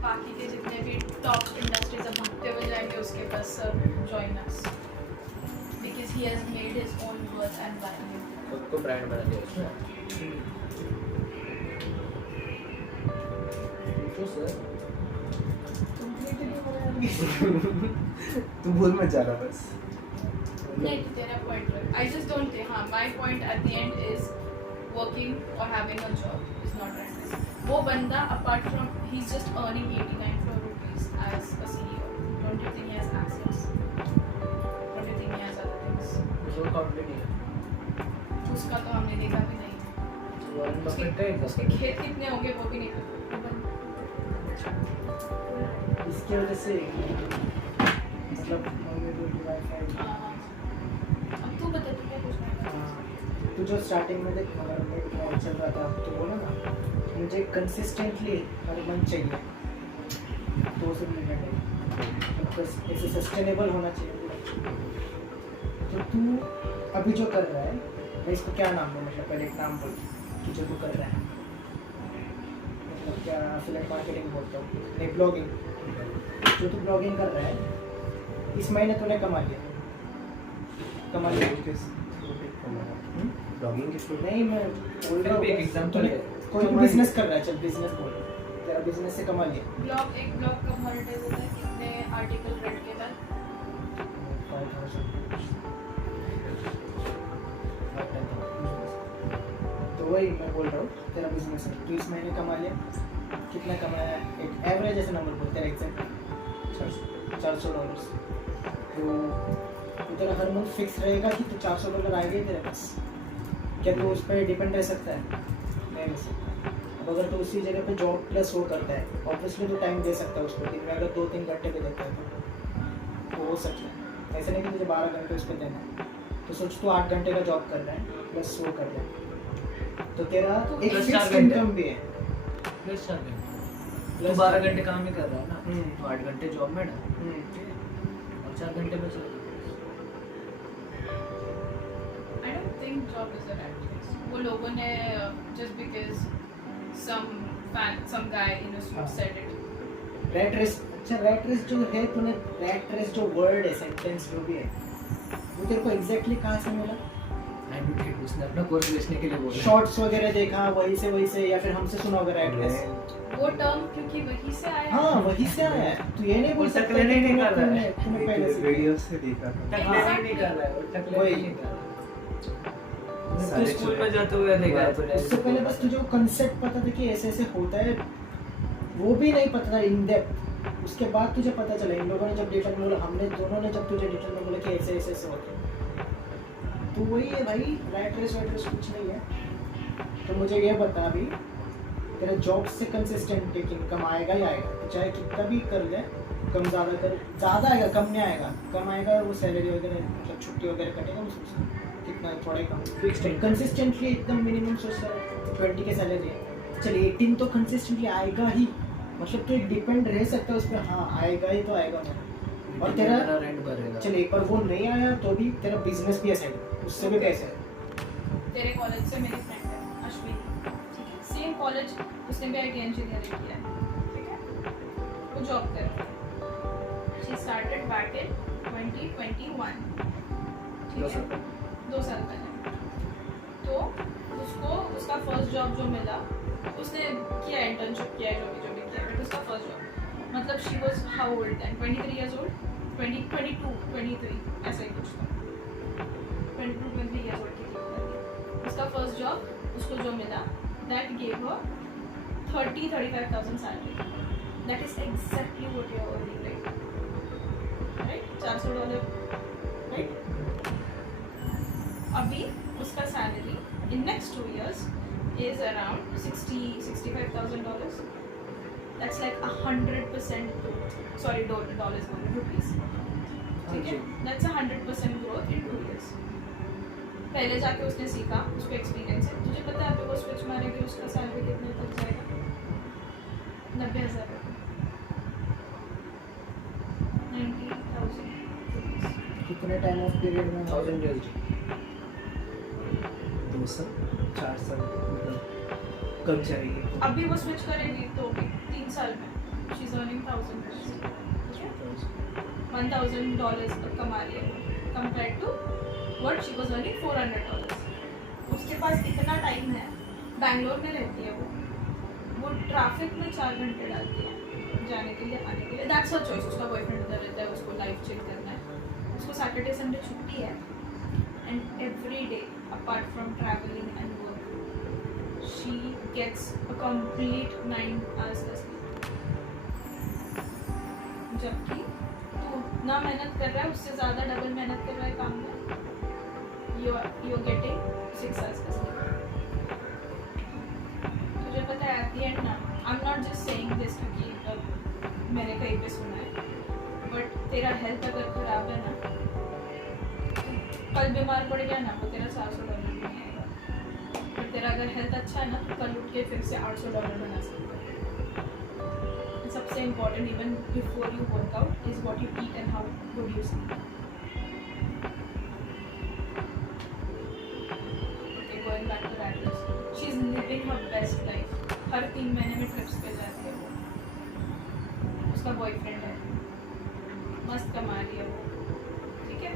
बाकी के जितने भी टॉप इंडस्ट्रीज अब भागते हुए जाएंगे उसके पास sir join us because he has made his own worth and value खुद को ब्रांड बना दिया उसने। पूछो सर। तू बोल मत जा रहा बस। नहीं तेरा point I just don't think हाँ my point at the end is working और having a job is not rent वो बंदा apart from he is just earning 89 crore rupees as a CEO don't you think he has assets don't you think he has other things उसको complete है। उसका तो हमने देखा भी नहीं वॉरेन बफेट का एक उसके खेत कितने होंगे वो भी नहीं पता इसकी वजह से मतलब हाँ। अब तू बता तू क्या पूछना है तू जो स्टार्टिंग में देख अगर मैं चल रहा था तो बोला ना मुझे कंसिस्टेंटली हर मंथ चाहिए 200 मिनट ऐसे सस्टेनेबल होना चाहिए तो तू अभी जो कर रहा है मैं इसको क्या नाम दूँ मतलब पहले एक नाम बोल कि जो तू कर रहा है मतलब क्या अफिलिएट मार्केटिंग बोलता हूँ नहीं ब्लॉगिंग जो तू ब्लॉगिंग कर रहा है इस महीने तूने कमा लिया ब्लॉगिंग किसको नहीं मैं बोल रहा हूँ एक एग्जांपल है। कोई बिजनेस कर रहा है चल बिजनेस बोल तेरा बिजनेस से कमा लिया एक ब्लॉग का मोनेटाइज होता है कितने आर्टिकल रेड के बाद 5,000 तो वही मैं बोल रहा हूँ तेरा बिजनेस है तू इस महीने कमा लिया कितना कमाया एक एवरेज ऐसे नंबर बोल तेरा एग्जैक्ट $400 तो तेरा हर मंथ फिक्स रहेगा कि तू $400 आएगा ही तेरे पास क्या तू उस पर डिपेंड रह सकता है नहीं रह सकता अब अगर तू उसी जगह पे जॉब प्लस वो करता है ऑब्वियसली तू टाइम दे सकता है उसको दिन में अगर 2-3 घंटे भी देता है तो हो सकता है ऐसा नहीं कि तुझे 12 घंटे उस पर देना है तो सोच तू 8 घंटे का जॉब कर रहा है प्लस वो कर रहा है तो तेरा एक plus फिक्स 4 घंटे। इनकम भी है प्लस 4 घंटे तो 12 घंटे काम ही कर रहा है ना तो 8 घंटे जॉब में ना और 4 घंटे बच रहे I don't think job is the right choice. वो लोगों ने just because some guy in a suit हाँ। said it. रैट रेस अच्छा रैट रेस जो है तूने रैट रेस जो वर्ड है सेंटेंस जो भी है वो तेरे को एग्जैक्टली कहाँ से मिला आई डू थिंक उसने अपना कोर्स बेचने के लिए बोला शॉर्ट्स वगैरह देखा वही से या फिर हमसे सुना होगा रैट रेस वो टर्म क्योंकि वहीं से आया हाँ वही से आया है तू ये नहीं बोल वो सकता टकले नहीं कि निकाल रहा है। तूने पहले से वीडियो से देखा था टकले नहीं कर रहा है वो टकले वही। नहीं कर रहा तो सारे स्कूल में जाते हुए देखा है तूने उससे पहले बस तुझे वो कंसेप्ट पता था कि ऐसे ऐसे होता है वो भी नहीं पता था इन डेप्थ उसके बाद तुझे पता चला इन लोगों ने जब डिटेल में बोला हमने दोनों ने जब तुझे डिटेल में बोला कि ऐसे ऐसे ऐसे होते हैं तो वही है भाई रैट रेस कुछ नहीं है तो मुझे ये बता अभी तेरा जॉब से कंसिस्टेंट इनकम आएगा ही आएगा तो चाहे कितना भी कर ले कम ज़्यादा कर ज़्यादा आएगा कम नहीं आएगा कम आएगा वो सैलरी वगैरह मतलब छुट्टी वगैरह कटेगा उसमें कितना थोड़ा ही कम Fixed income। कंसिस्टेंटली एकदम मिनिमम सोच रहा है 20 की सैलरी है चल 18 तो कंसिस्टेंटली आएगा ही मतलब तो डिपेंड रह सकता है उस पर हाँ आएगा ही तो आएगा और तेरा रेंट भरेगा चल एक बार वो नहीं आया तो भी तेरा बिजनेस भी ऐसा है उससे भी पैसे है तेरे कॉलेज से मेरी फ्रेंड है अश्विनी ठीक है सेम कॉलेज उसने भी IT इंजीनियरिंग किया है ठीक है वो जॉब कर रही है शी स्टार्टेड बैक इन 2021 ठीक है 2 साल पहले तो उसको उसका फर्स्ट जॉब जो मिला उसने किया इंटर्नशिप किया जो भी किया बट उसका फर्स्ट जॉब मतलब she was how old then 23 years old 23 ऐसा ही कुछ था 22-23 इयर्स ओल्ड की थी उसका फर्स्ट जॉब उसको जो मिला that gave her 30-35,000 salary that is exactly what you are earning right $400 right अभी उसका salary in next 2 years is around $65,000. That's like 100% growth. Sorry, dollars, rupees. ठीक है? That's 100% growth in 2 years. पहले जाके उसने सीखा, उसको एक्सपीरियंस है. तुझे पता है आप वो स्विच मारेंगे उसका सैलरी कितने तक जाएगा? 90,000 90,000 rupees. कितने टाइम ऑफ पीरियड में 1000 USD 2 साल 4 साल मतलब कब जाएगी अभी वो स्विच करेगी तो भी 3 साल में शी इज इज अर्निंग $1,000, $1,000 तक कमा रही है वो, compare to what she was earning $400. उसके पास इतना टाइम है, बैंगलोर में रहती है वो ट्रैफिक में 4 घंटे डालती है जाने के लिए, आने के लिए. That's her choice. उसका बॉयफ्रेंड उधर रहता है, उसको लाइफ चिल करना है, उसको सैटरडे संडे छुट्टी है. And every day apart from travelling and work she gets a complete 9 hours का sleep. जबकि तू उतना मेहनत कर रहा है, उससे ज़्यादा डबल मेहनत कर रहा है काम में, यू आर गेटिंग 6 hours का sleep. तुझे पता है एट द एंड ना, आई am not just saying this क्योंकि मैंने कहीं पे सुना है, बट तेरा हेल्थ अगर खराब है ना, कल बीमार पड़ गया ना, वो तेरा $400 नहीं आएगा. पर तेरा अगर हेल्थ अच्छा है ना, तो कल उठ के फिर से $800 बना सकता है. सबसे important even before you work out is what you eat and how good you sleep. Okay, going back to that list, she is living her best life. हर 3 महीने में ट्रिप्स पे जाती है वो. उसका बॉयफ्रेंड है, मस्त कमा रही है वो, ठीक है,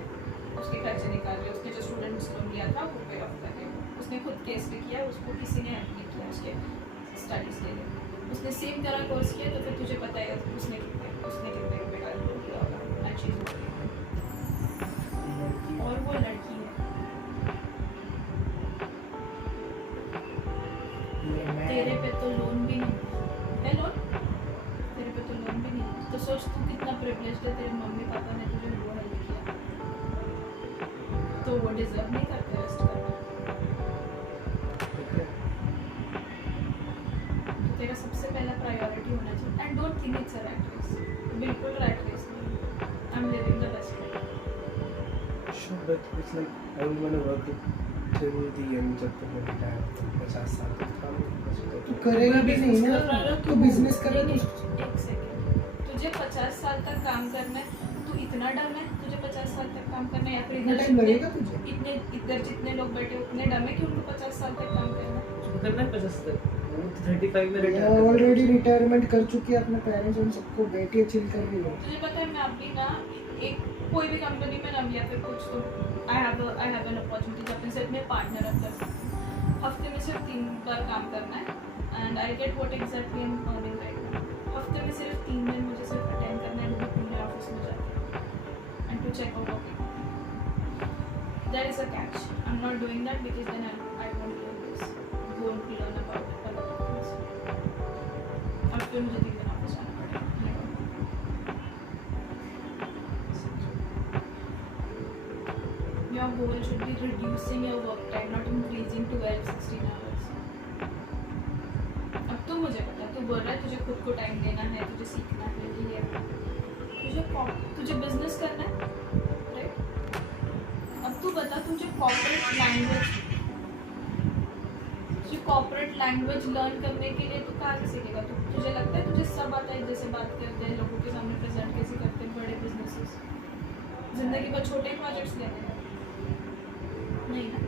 उसके खर्चे निकाल रही है. उसने जो स्टूडेंट्स लोन लिया था वो पे ऑफ कर रही है. उसने खुद केस पे किया, उसको किसी ने हेल्प नहीं किया उसके स्टडीज के लिए. उसने सेम तरह कोर्स किया, तो फिर तुझे पता है उसने कितने रुपए का लोन लिया होगा. अच्छी और वो लड़की है. तेरे पे तो लोन भी नहीं है. लोन तेरे पे तो लोन भी नहीं है. तो सोच तू कितना प्रिविलेज्ड है, तेरे मम्मी पापा ने तुझे वो हेल्प किया, तो वो डिजर्व नहीं करते रेस्ट करना. तो तेरा सबसे पहला प्रायोरिटी होना चाहिए. And don't think it's a rat race. बिल्कुल रैट रेस नहीं. I am living the best life. Sure, but it's like I don't want to work till the end जब तक मैं रिटायर होता हूँ. 50 साल तक काम नहीं कर तू करेगा भी नहीं ना, तू बिजनेस कर रहा है. एक सेकंड, तुझे 50 साल तक काम करना है. तू इतना डम है तुझे 50 साल तक काम करना है, या फिर कितना इधर टाइम लगेगा तुझे? इधर जितने लोग बैठे उतने डम है कि उनको 50 साल तक काम करना है. उसको करना है 50 तक, वो 35 में मैं रिटायर ऑलरेडी रिटायरमेंट कर चुकी है. अपने पेरेंट्स उन सबको बैठे चिल कर रही है. तुझे पता है मैं अभी ना एक कोई भी कंपनी में ना, या फिर कुछ तो आई हैव एन अपॉर्चुनिटी जब मैं सिर्फ में पार्टनर अप कर सकती हूँ. हफ्ते में सिर्फ 3 बार काम करना है and I get what exactly I am earning right now. हफ्ते में सिर्फ 3 दिन मुझे सिर्फ अटेंड करना है, मुझे पुणे ऑफिस में जाके and to check out of. There is a catch. I am not doing that because then I want to learn about a lot of things. अब फिर मुझे 3 दिन ऑफिस जाना पड़ेगा. Your goal should be reducing your work time, not increasing 12-16 hours. अब तो मुझे पता, तू बोल रहा है तुझे खुद को टाइम देना है, तुझे सीखना है, ये तुझे बिजनेस करना है, राइट? अब तू बता, तुझे कॉर्पोरेट लैंग्वेज लर्न करने के लिए तू कहाँ से सीखेगा? तुझे लगता है तुझे सब आता है, जैसे बात करते हैं, लोगों के सामने प्रेजेंट कैसे करते हैं, बड़े बिजनेसेस, जिंदगी भर छोटे प्रोजेक्ट्स लेने हैं? नहीं ना.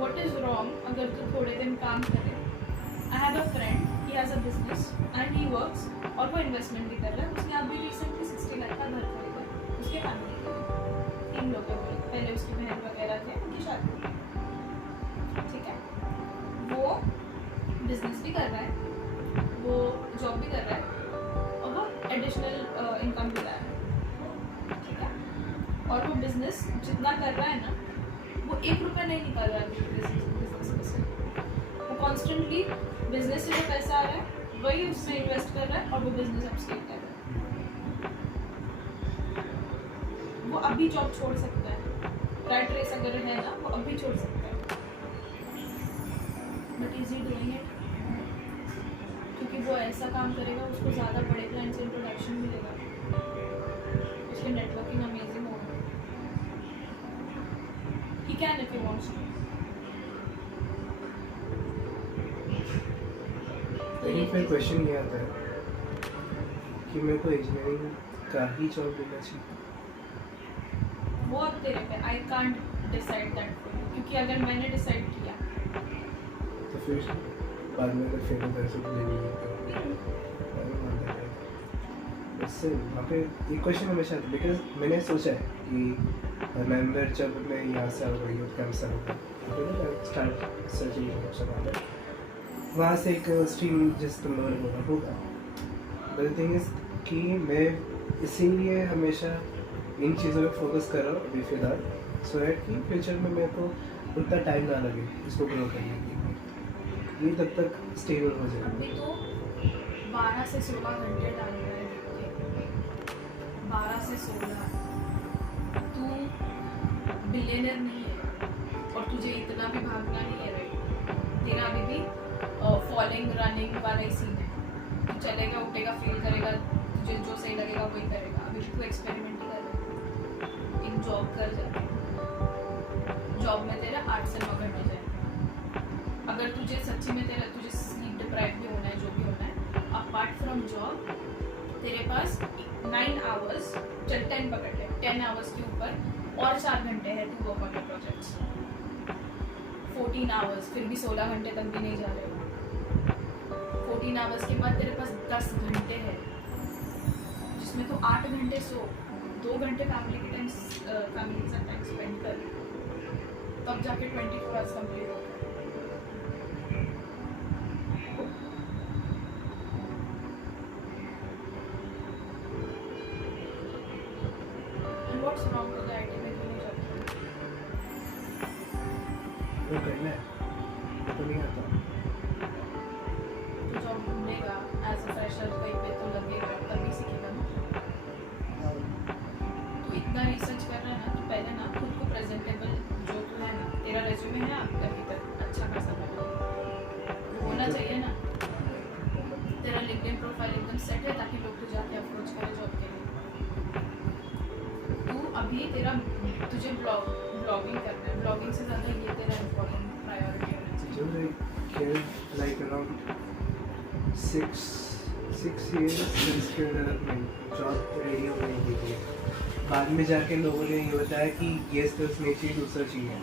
What is wrong अगर तू थोड़े दिन काम करे? I have a friend, he has a business and he works और वो इन्वेस्टमेंट भी कर रहा है. उसने अभी रिसेंटली 60 लाख का घर खरीदा उसके फैमिली के लिए. 3 लोग हैं, पहले उसकी बहन वगैरह थे, उनकी शादी हुई. ठीक है, वो बिजनेस भी कर रहा है, वो जॉब भी कर रहा है और वो एडिशनल इनकम भी ला रहा है. ठीक है, और वो बिजनेस जितना कर रहा है ना, वो 1 रुपया नहीं निकाल रहा है बिजनेस से. वो कॉन्स्टेंटली बिजनेस से जो पैसा आ रहा है वही उसमें इन्वेस्ट कर रहा है और वो बिजनेस अपस्केल कर रहा है. वो अभी जॉब छोड़ सकता है, रैट रेस अगर है ना, वो अभी छोड़ सकता है. But is he doing it? क्योंकि वो ऐसा काम करेगा, उसको ज़्यादा बड़े क्लाइंट से इंट्रोडक्शन मिलेगा, उसकी नेटवर्किंग अमेजिंग होगा. He can if he wants to. लेकिन फिर क्वेश्चन ये आता है कि मेरे को इंजीनियरिंग का ही जॉब लेना चाहिए. वो अब तेरे पे, I can't decide that for you. क्योंकि अगर मैंने डिसाइड किया तो फिर बाद में अगर फेल होता है तो ले नहीं से वहाँ पे एक क्वेश्चन हमेशा आता है बिकॉज मैंने सोचा है कि रिमेंबर जब मैं यहाँ से आऊँगा यूथ कैंप से आऊँगा स्टार्ट सर्चिंग वहाँ से एक स्ट्रीम जिस तुम लोगों ने बोला होगा बट थिंग इज कि मैं इसीलिए हमेशा इन चीज़ों पे फोकस कर रहा हूँ अभी फिलहाल सो दैट कि फ्यूचर में मेरे को उतना टाइम ना लगे इसको ग्रो करने के लिए ये तब तक स्टेबल हो जाए। अभी तो 12 से 16 घंटे डाल रहा है 12 से 16 तू बिलियनर नहीं है और तुझे इतना भी भागना नहीं है राइट तेरा अभी भी फॉलिंग रनिंग वाला ही सीन है तू चलेगा उठेगा फील करेगा तुझे जो सही लगेगा वही करेगा अभी तू एक्सपेरिमेंट ही कर रहा है एक जॉब कर जाए जॉब में तेरा 8 से 9 घंटे जाएगा अगर तुझे सच्ची में तुझे स्लीप डिप्राइव भी होना है जो भी होना है अपार्ट फ्रॉम जॉब तेरे पास 9 आवर्स चल 10 पकड़ ले 10 आवर्स के ऊपर और 4 घंटे है तू work on your projects 14 hours फिर भी 16 घंटे तक भी नहीं जा रहे हो 14 आवर्स के बाद तेरे पास 10 घंटे है जिसमें तो 8 घंटे सो 2 घंटे फैमिली के साथ टाइम स्पेंड कर तब जाके 24 आवर्स कंप्लीट होगा What's wrong with the IT में क्यों नहीं जाते? वो करना है वो तो नहीं आता तो जॉब ढूंढेगा एज अ फ्रेशर कहीं पे तो लगेगा तभी सीखेगा ना तो इतना रिसर्च कर रहा है ना तो पहले ना खुद को प्रेजेंटेबल जो तू है ना तेरा रेज्यूमे है अभी तक अच्छा खासा होना चाहिए ना तेरा लिंक्डइन प्रोफाइल एकदम सेट है ताकि लोग तुझे आके अप्रोच करें जॉब के लिए तू अभी तेरा तुझे ब्लॉगिंग करना है ब्लॉगिंग से ज़्यादा ये तेरा इम्पोर्टेंट प्रायोरिटी होना चाहिए जो like like around 6 years since skill development job ready हो गई थी बाद में जाके लोगों ने ये बताया कि ये स्किल्स नहीं चाहिए दूसरा चाहिए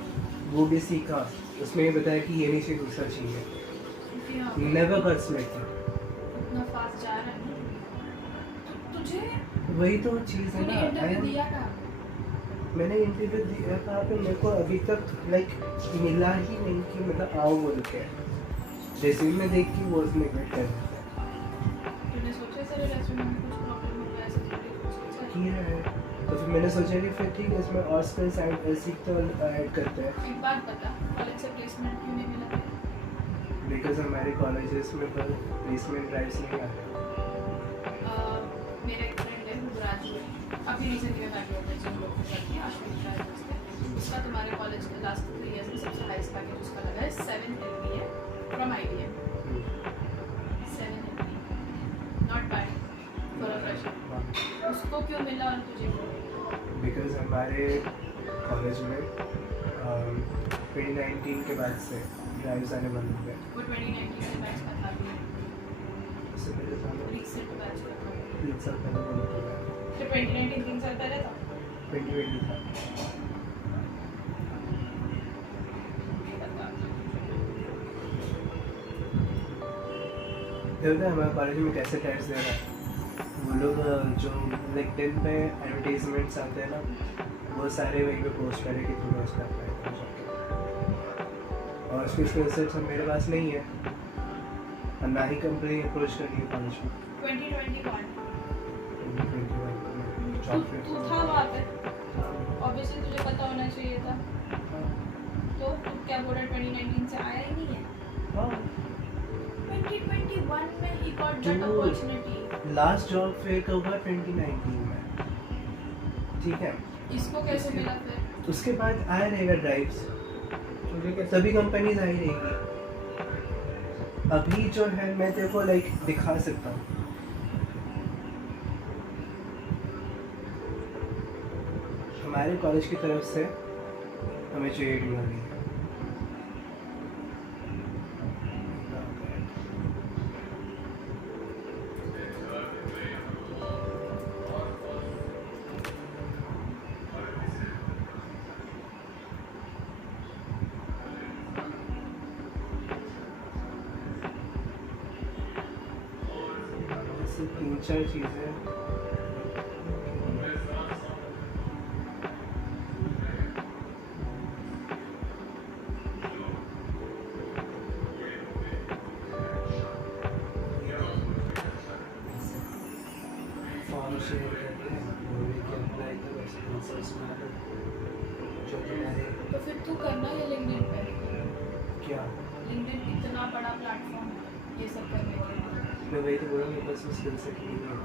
वो भी सीखा उसमें ये बताया कि ये नहीं चाहिए दूसरा चाहिए क्योंकि हाँ नेवर गॉट सिलेक्टेड इतना फास्ट जा रहा है ना तुझे वही तो चीज़ है तूने इंटरव्यू ना दिया था मैंने इंटरव्यू दिया था तो मेरे को अभी तक लाइक मिला ही नहीं कि मतलब आओ बोल के रेज्यूमे में देख के वो उसमें वेट कर रहा था तूने सोचा तेरे रेज्यूमे में कुछ प्रॉब्लम हो गया ऐसे थोड़ी कुछ सोचा किया है तो फिर मैंने सोचा कि फिर ठीक है इसमें और स्किल्स ऐड तो ऐड करते हैं एक बात बता कॉलेज से प्लेसमेंट क्यों नहीं मिला तेरे? बिकॉज हमारे कॉलेजेस में पर प्लेसमेंट ड्राइव्स नहीं आ रहे मेरा एक फ्रेंड है वो ग्रेजुएट अभी रिसेंटली में बैंगलोर में जिन लोगों के साथ अश्विन ग्रेजुएट उसका तुम्हारे कॉलेज के लास्ट 3 इयर्स में सबसे हाईएस्ट पैकेज उसका लगा है 7 LPA from IBM 7 LPA not bad for a fresher उसको क्यों मिला और तुझे बिकॉज हमारे कॉलेज में 2019 के बाद से ड्राइव्स आने बंद हो गए वो 2019 से बैच का था इससे पहले साल रिसेंट बैच का था 3 साल पहले बंद हो गया तो 2019 3 साल पहले था 2020 था देखते हैं हमारे कॉलेज में कैसे टैक्स दे रहा है वो लोग जो लिंक्डइन पे एडवर्टीजमेंट्स आते हैं ना वो सारे वहीं पे पोस्ट करें कि तुम्हें उसका अप्लाई कर सकते और उसकी स्किल सेट्स मेरे पास नहीं है और ना ही कंपनी अप्रोच कर रही है कॉलेज में 2021 जॉब तू था वहाँ पे ऑब्वियसली तुझे पता होना चाहिए था तो तू क्या बोला 2019 से आया ही नहीं है 2021 में he got that opportunity last job fair होगा 2019 में ठीक है इसको कैसे मिला फिर उसके बाद आया रहेगा ड्राइव्स मुझे कैसे सभी कंपनीज आई रहेगी अभी जो है मैं तेरे को लाइक दिखा सकता हूँ हमारे कॉलेज की तरफ से हमें चाहिए मिल रही है ऐसी 3-4 चीज़ें और शेयर करते हैं वो भी कि अप्लाई करो स्किल्स में जो तुम्हारे तो फिर तू करना या लिंक्डइन पे क्या लिंक्डइन इतना बड़ा प्लेटफॉर्म है ये सब करने के लिए मैं वही तो बोल रहा हूँ मेरे पास वो स्किल्स है कि नहीं है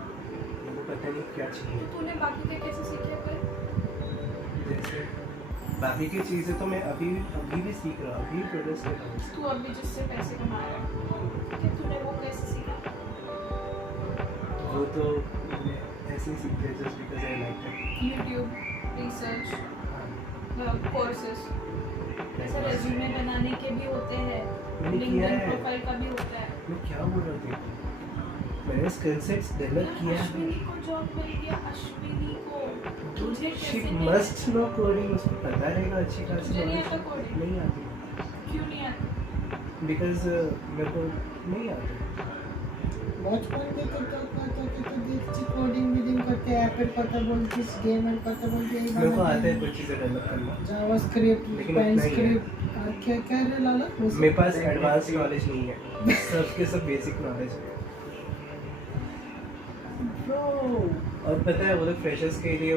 मेरे को पता नहीं क्या चाहिए तो तूने बाकी के कैसे सीखे फिर जैसे बाकी की चीज़ें तो मैं अभी भी सीख रहा हूँ अभी भी प्रोग्रेस कर रहा हूँ तू अभी जिससे पैसे कमा रहा है कि तूने वो कैसे सीखा वो तो मैंने ऐसे ही सीख लिया just because I like it YouTube research courses ऐसे रेज्यूमे बनाने के भी होते हैं मैंने किया लिंक्डइन है। प्रोफाइल का भी होता है मैं क्या बोल रहा था मैंने स्किल सेट्स डेवलप किया है अश्विनी को जॉब मिल गया अश्विनी को तुझे शी कैसे नहीं मस्ट नो कोडिंग उसको पता रहेगा अच्छी खासी तुझे नहीं knowledge। आता coding? नहीं आती क्यों नहीं आता बिकॉज मेरे को नहीं आती बचपन के तो देखছি कोडिंग मीडिंग करते ऐपेर কথা বলছিস গেমের কথা বলছিস এই मेरे को आता है कुछ चीज़ें डेवलप करना जावास्क्रिप्ट लेकिन उतना ही है। स्क्रिप्ट और क्या क्या रे लाला मेरे पास एडवांस नॉलेज नहीं है सबके सब बेसिक नॉलेज है ब्रो और पता है वो लोग फ्रेशर्स के लिए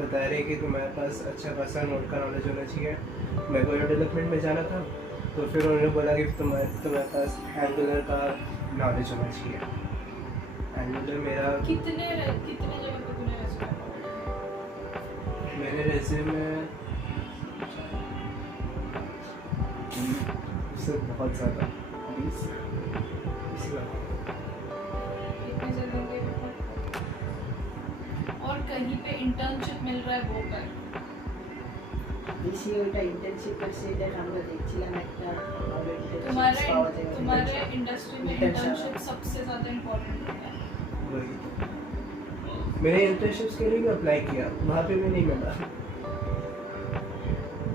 बता रहे हैं कि तुम्हारे पास अच्छा खासा नोट का नॉलेज होना चाहिए मेरे को डेवलपमेंट में जाना था तो फिर उन्होंने बोला कि तुम्हारे पास एंगुलर का नॉलेज होना चाहिए एंगुलर मेरा कितने जगह पे तूने रेज्यूमे मेरे रेज्यूमे उससे बहुत ज़्यादा 20 इसी बात इतने जगह पे और कहीं पे इंटर्नशिप मिल रहा है वो कर বেশি ওইটা ইন্টার্নশিপের সেটা আমরা দেখছিলাম একটা तुम्हारे इंडस्ट्री में इंटर्नशिप सबसे ज़्यादा इम्पोर्टेंट है वही मैंने इंटर्नशिप्स के लिए भी अप्लाई किया वहाँ पे भी नहीं मिला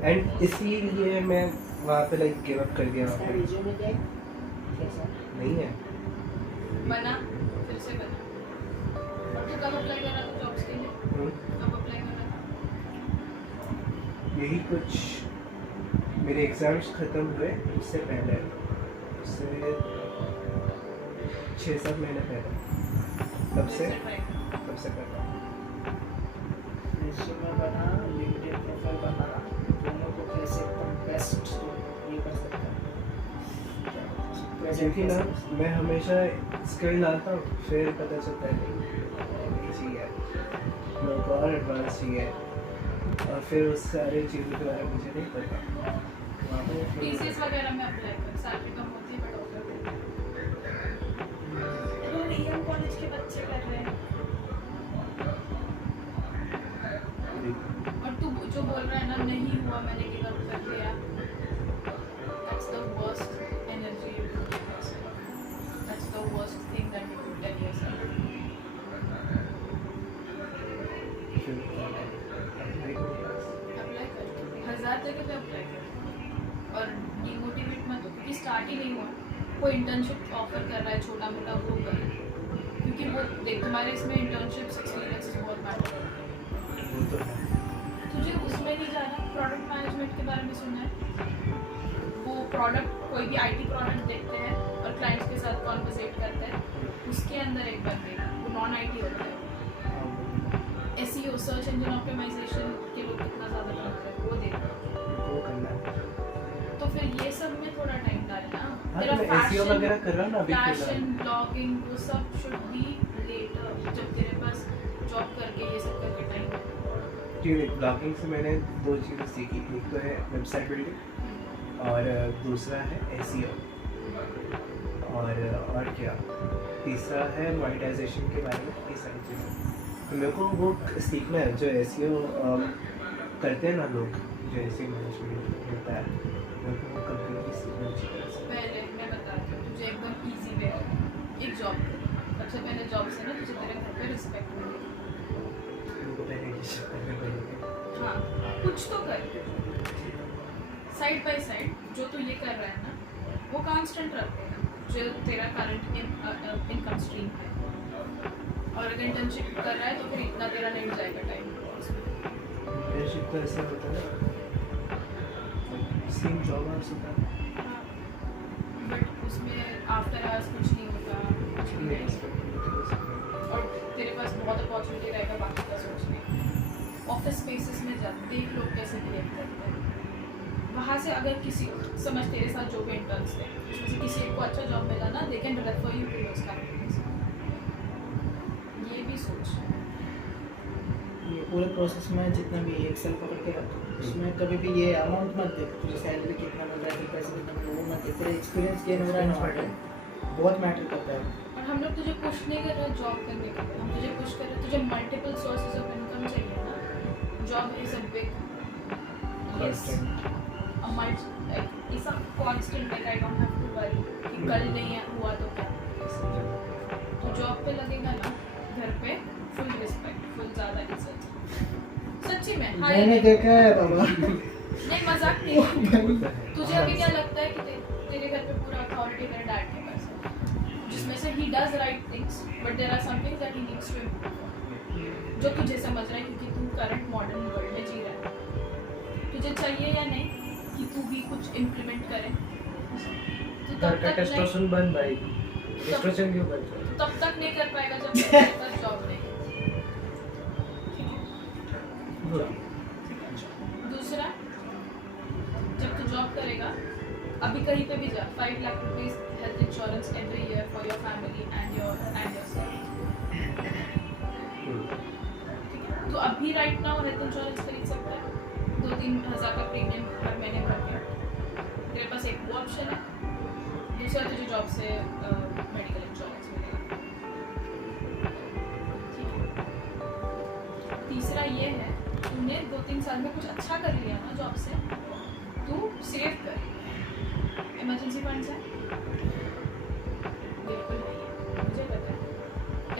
एंड इसीलिए मैं वहाँ पे लाइक गिव अप कर दिया वहाँ पे রিজিউমে দেখ कैसा नहीं है बना फिर से बना और तू कब अप्लाई कर रहा था जॉब्स के लिए कब अप्लाई कर रहा था यही कुछ मेरे एग्ज़ाम्स ख़त्म हुए उससे पहले उससे 6-7 महीने पहले तब से कर रहा हूँ रिज्यूमे बना लिंक्डइन प्रोफाइल बना दोनों को कैसे एकदम बेस्ट ये कर सकता है क्योंकि ना मैं हमेशा स्किल लाता हूँ फिर पता चलता है नहीं चाहिए मेरे को और एडवांस चाहिए और फिर उस सारी चीज़ों के बारे में मुझे नहीं पता वहाँ पे टीसीएस वगैरह में अप्लाई कर सैलरी कम होती है बट ऑफर देते हैं वो डीएम कॉलेज के बच्चे कर रहे हैं और तू जो बोल रहा है ना नहीं हुआ मैंने गिव अप कर दिया that's the worst energy you can give yourself that's the worst thing that you can tell yourself फिर अप्लाई करूँगा अप्लाई कर 1000 जगह पे अप्लाई कर और डिमोटिवेट मत हो क्योंकि स्टार्ट ही नहीं हुआ कोई इंटर्नशिप ऑफर कर रहा है छोटा मोटा वो कर क्योंकि वो देख तुम्हारे इसमें इंटर्नशिप्स एक्सपीरियंसेस बहुत मैटर करते हैं वो तो है तुझे उसमें नहीं जाना प्रोडक्ट मैनेजमेंट के बारे में सुना है वो प्रोडक्ट कोई भी आईटी प्रोडक्ट देखते हैं और क्लाइंट्स के साथ कॉन्वर्सेट करते हैं उसके अंदर एक बार देखा वो नॉन आईटी होता है एसईओ सर्च इंजन ऑप्टिमाइजेशन के लोग कितना ज़्यादा करते हैं वो देखो वो करना है तो फिर ये सब में थोड़ा टाइम डालना हाँ तो मैं SEO वगैरह कर रहा हूँ ना अभी फैशन ब्लॉगिंग वो सब शुड बी लेटर जब तेरे पास जॉब करके ये सब करके टाइम क्योंकि ब्लॉगिंग से मैंने 2 चीज़ें सीखी एक तो है वेबसाइट बिल्डिंग और दूसरा है SEO और क्या तीसरा है मोनेटाइजेशन के बारे में ये सारी चीज़ें तो मेरे को वो सीखना है जो SEO करते हैं ना लोग जो SEO मैनेजमेंट होता है मेरे को वो कंप्लीटली सीखना अच्छी तरह से पहले मैं बताती हूँ तुझे एकदम इजी वे एक जॉब सबसे पहले जॉब से ना तुझे तेरे घर पे रिस्पेक्ट मिलेगी मेरे को पहले ये सब करने पड़ेंगे हाँ कुछ तो कर साइड बाय साइड जो तू ये कर रहा है ना वो कांस्टेंट रखेगा जो तेरा करंट इनकम स्ट्रीम है और अगर इंटर्नशिप कर रहा है तो फिर इतना तेरा नहीं जाएगा टाइम इंटर्नशिप तो ऐसा होता है सेम जॉब आवर्स होता है बट उसमें आफ्टर आवर्स कुछ नहीं होता कुछ नहीं है। और तेरे पास बहुत अपॉर्चुनिटी ऑफिस स्पेसेस में जा, देख लोग कैसे बिहेव करते हैं। वहाँ से अगर किसी समझ तेरे साथ जो भी इंटर्न्स थे उसमें से किसी एक को अच्छा जॉब मिला ना, they can refer you to your companies. ये भी सोच। ये पूरे प्रोसेस में जितना भी एक्सेल पकड़ के रखो, उसमें कभी भी ये अमाउंट मत देख, तुझे सैलरी कितना मिल रहा है, पैसे कितना मिल रहा है, वो मत देख, तेरा एक्सपीरियंस गेन हो रहा है ना, वहाँ पे बहुत मैटर करता है। और हम लोग तुझे पुश नहीं कर रहे जॉब करने के लिए, हम तुझे पुश कर रहे, तुझे मल्टीपल सोर्सेज ऑफ इनकम चाहिए ना। Job is a big it's a constant, like I don't have to worry कि कल नहीं हुआ तो क्या। तो जॉब पे लगेगा ना, घर पे फुल रिस्पेक्ट, फुल ज़्यादा इज्जत, सच्ची में। हाँ, मैंने देखा है बाबा। नहीं मजाक नहीं। तुझे अभी क्या लगता है कि तेरे घर पे पूरा अथॉरिटी तेरे डैड के पास है, जिसमें से he does right things but there are some things that he needs to improve, जो तुझे समझ रहा है क्योंकि तू करंट मॉडर्न वर्ल्ड में जी रहा है। तुझे चाहिए या नहीं कि तू भी कुछ इम्प्लीमेंट करे? तो घर का टेस्टोस्टेरोन बंद भाई, टेस्टोस्टेरोन क्यों करते हो? तब तक नहीं कर पाएगा जब तेरे पास जॉब नहीं। दूसरा, जब तू जॉब करेगा, अभी कहीं पे भी जा, 5 lakh rupees health insurance every year for your family and yourself. ठीक है, तो अभी राइट नाउ हेल्थ इंश्योरेंस खरीद सकता है 2-3 हज़ार का प्रीमियम हर महीने भर के। तेरे पास एक वो ऑप्शन है। दूसरा, तुझे जॉब से मेडिकल इंश्योरेंस मिलेगा। ठीक है। तीसरा ये है, तूने 2-3 साल में कुछ अच्छा कर लिया ना जॉब से, तू सेव कर। इमरजेंसी फंड्स है? बिल्कुल नहीं है, मुझे पता है।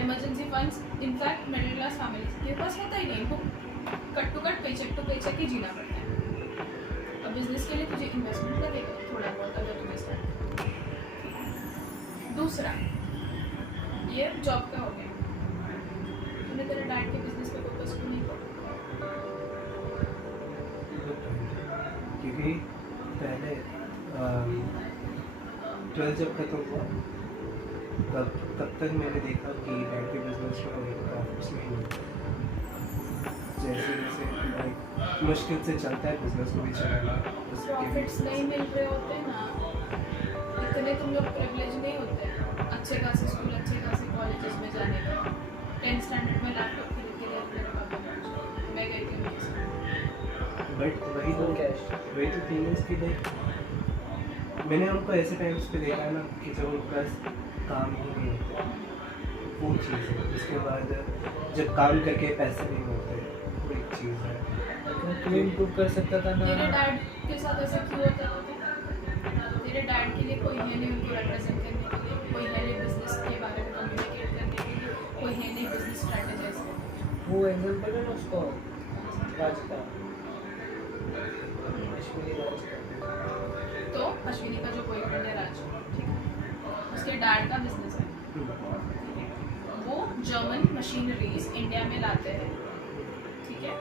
Emergency funds in fact middle class family के पास होता ही नहीं, इनको cut to cut, paycheck to paycheck ही जीना पड़ता है। अब बिजनेस के लिए तुझे इन्वेस्टमेंट लगेगा थोड़ा बहुत अगर तुझे स्टार्ट। दूसरा, ये जॉब का हो गया, तूने तेरे डैड के बिजनेस पे फोकस क्यों नहीं किया? क्योंकि पहले 12 जब खत्म हुआ तब तक मैंने देखा कि डैड के बिजनेस में प्रॉफिट्स नहीं होते। जैसे जैसे लाइक मुश्किल से चलता है बिजनेस को भी चलाना, प्रॉफिट्स नहीं मिल रहे होते ना, इतने तुम लोग प्रिविलेज नहीं होते अच्छे खासे स्कूल, अच्छे खासे कॉलेजेस में जाने का। 10th स्टैंडर्ड में लैपटॉप खरीद के लिए मेरे पापा ने, मैं गई थी उनके साथ। बट वही तो पेरेंट्स की लाइक मैंने उनको ऐसे टाइम्स पे देखा है ना कि जब उनके पास काम ही नहीं होता, वो चीज़ है। उसके बाद जब काम करके पैसे नहीं होते, वो एक चीज़ है। तू इम्प्रूव कर सकता था ना। तेरे डैड के साथ ऐसा क्यों होता है? तेरे डैड के लिए कोई है नहीं उनको रिप्रेजेंट करने के लिए, कोई है नहीं बिजनेस के बारे में कम्युनिकेट करने के लिए, कोई है नहीं बिजनेस स्ट्रैटेजाइज। वो एग्जांपल है ना उसको राज का, अश्विनी राज का। तो अश्विनी का जो बॉयफ्रेंड है राज, ठीक है, उसके डैड का बिजनेस है, वो जर्मन मशीनरीज इंडिया में लाते हैं। ठीक है,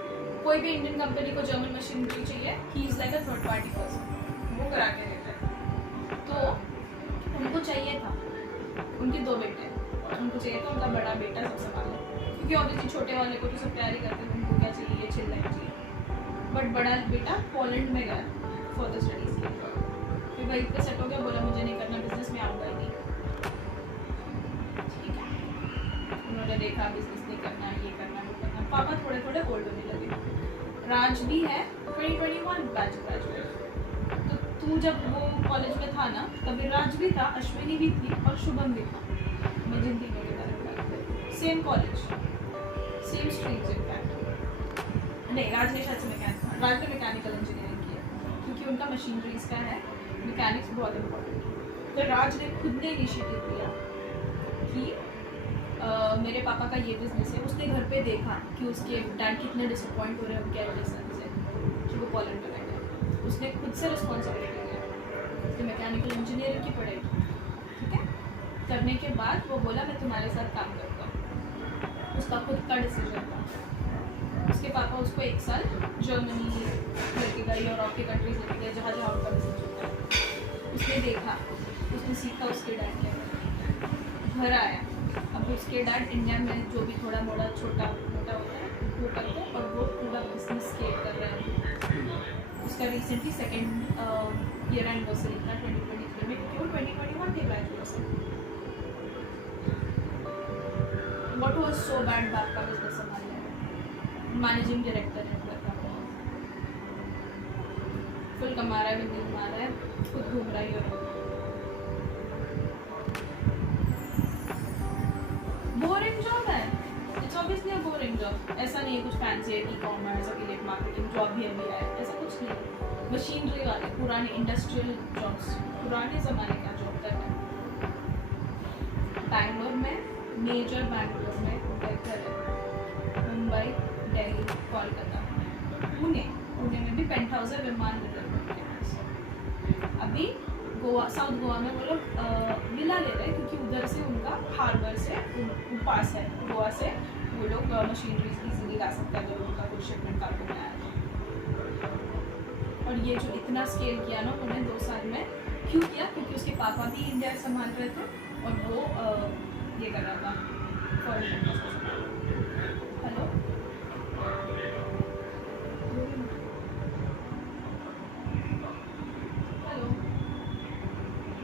कोई भी इंडियन कंपनी को जर्मन मशीनरी चाहिए, he is like a third party person, वो करा के देता है। तो उनको चाहिए था, उनके 2 बेटे, उनको चाहिए था उनका बड़ा बेटा सब संभाले, क्योंकि ऑब्वियसली छोटे वाले को तो सब तैयारी करते हैं, उनको क्या चाहिए, ये चिल्लाना चाहिए। बट बड़ा बेटा पोलैंड में गया फर्दर स्टडीज़ के लिए, फिर वहीं पे सेट हो गया, बोला मुझे नहीं करना बिजनेस में, आऊँगा ही नहीं। ठीक है, उन्होंने देखा बिजनेस नहीं करना, ये करना, वो करना, पापा थोड़े थोड़े ओल्ड होने लगे। राज भी है 2021 बैच ग्रेजुएट, तो तू जब वो कॉलेज में था ना, तभी राज भी था, अश्विनी भी थी और शुभम भी था। मैं जिन तीनों के बारे में बात करूँ, same college, same streams in fact. नहीं, राज ने शायद से राज ने मैकेनिकल इंजीनियरिंग किया, क्योंकि उनका मशीनरीज का है, मैकेनिक्स बहुत इम्पोर्टेंट। तो राज ने खुद ने इनिशिएटिव लिया कि मेरे पापा का ये बिजनेस है। उसने घर पे देखा कि उसके डैड कितने डिसअपॉइंट हो रहे हैं उनके एडमिशन से, कि वो पोलैंड में बैठे हैं। उसने खुद से रिस्पॉन्सिबिलिटी लिया, उसने मैकेनिकल इंजीनियरिंग की पढ़ाई, ठीक है, करने के बाद वो बोला मैं तुम्हारे साथ काम करता हूँ। उसका खुद का डिसीजन था। उसके पापा उसको 1 साल जर्मनी लेके गए, यूरोप के कंट्रीज लेके गए, जहाँ जहाँ उनका बिजनेस होता है। उसने देखा, उसने सीखा उसके डैड के, घर आया। अब उसके डैड इंडिया में जो भी थोड़ा मोड़ा छोटा मोटा होता है वो करके और वो पूरा बिजनेस स्केल कर रहा है। उसका रिसेंटली 2nd ईयर एनिवर्सरी था 2023 में, क्योंकि वो 2021 के ग्रेजुएट से। What was so bad बाप का बिजनेस संभालने में? मैनेजिंग डायरेक्टर है पूरा काम, फुल कमा रहा है, बिल्कुल कमा रहा है, खुद घूम रहा है यूरोप। बोरिंग जॉब है, it's obviously a boring job. ऐसा नहीं है कुछ फैंसी है, ई-कॉमर्स, अफिलिएट मार्केटिंग जॉब भी अभी है, ऐसा कुछ नहीं है। मशीनरी वाले पुराने इंडस्ट्रियल जॉब्स, पुराने ज़माने का जॉब कर रहे हैं। बैंगलोर में, मेजर बैंगलोर में बेहतर है, मुंबई, दिल्ली, कोलकाता, पुणे में भी पेंट हाउस है विमान नगर के पास। अभी गोवा, साउथ गोवा में वो लोग विला ले रहे हैं, क्योंकि उधर से उनका हार्बर से पास है, गोवा से वो लोग मशीनरीज इजीली ला सकते हैं अगर उनका कोई शिपमेंट कार्गो में आया तो। और ये जो इतना स्केल किया ना उन्होंने 2 साल में, क्यों किया? क्योंकि उसके पापा भी इंडिया संभाल रहे थे और वो ये कर रहा था फॉरेन। हेलो, हेलो,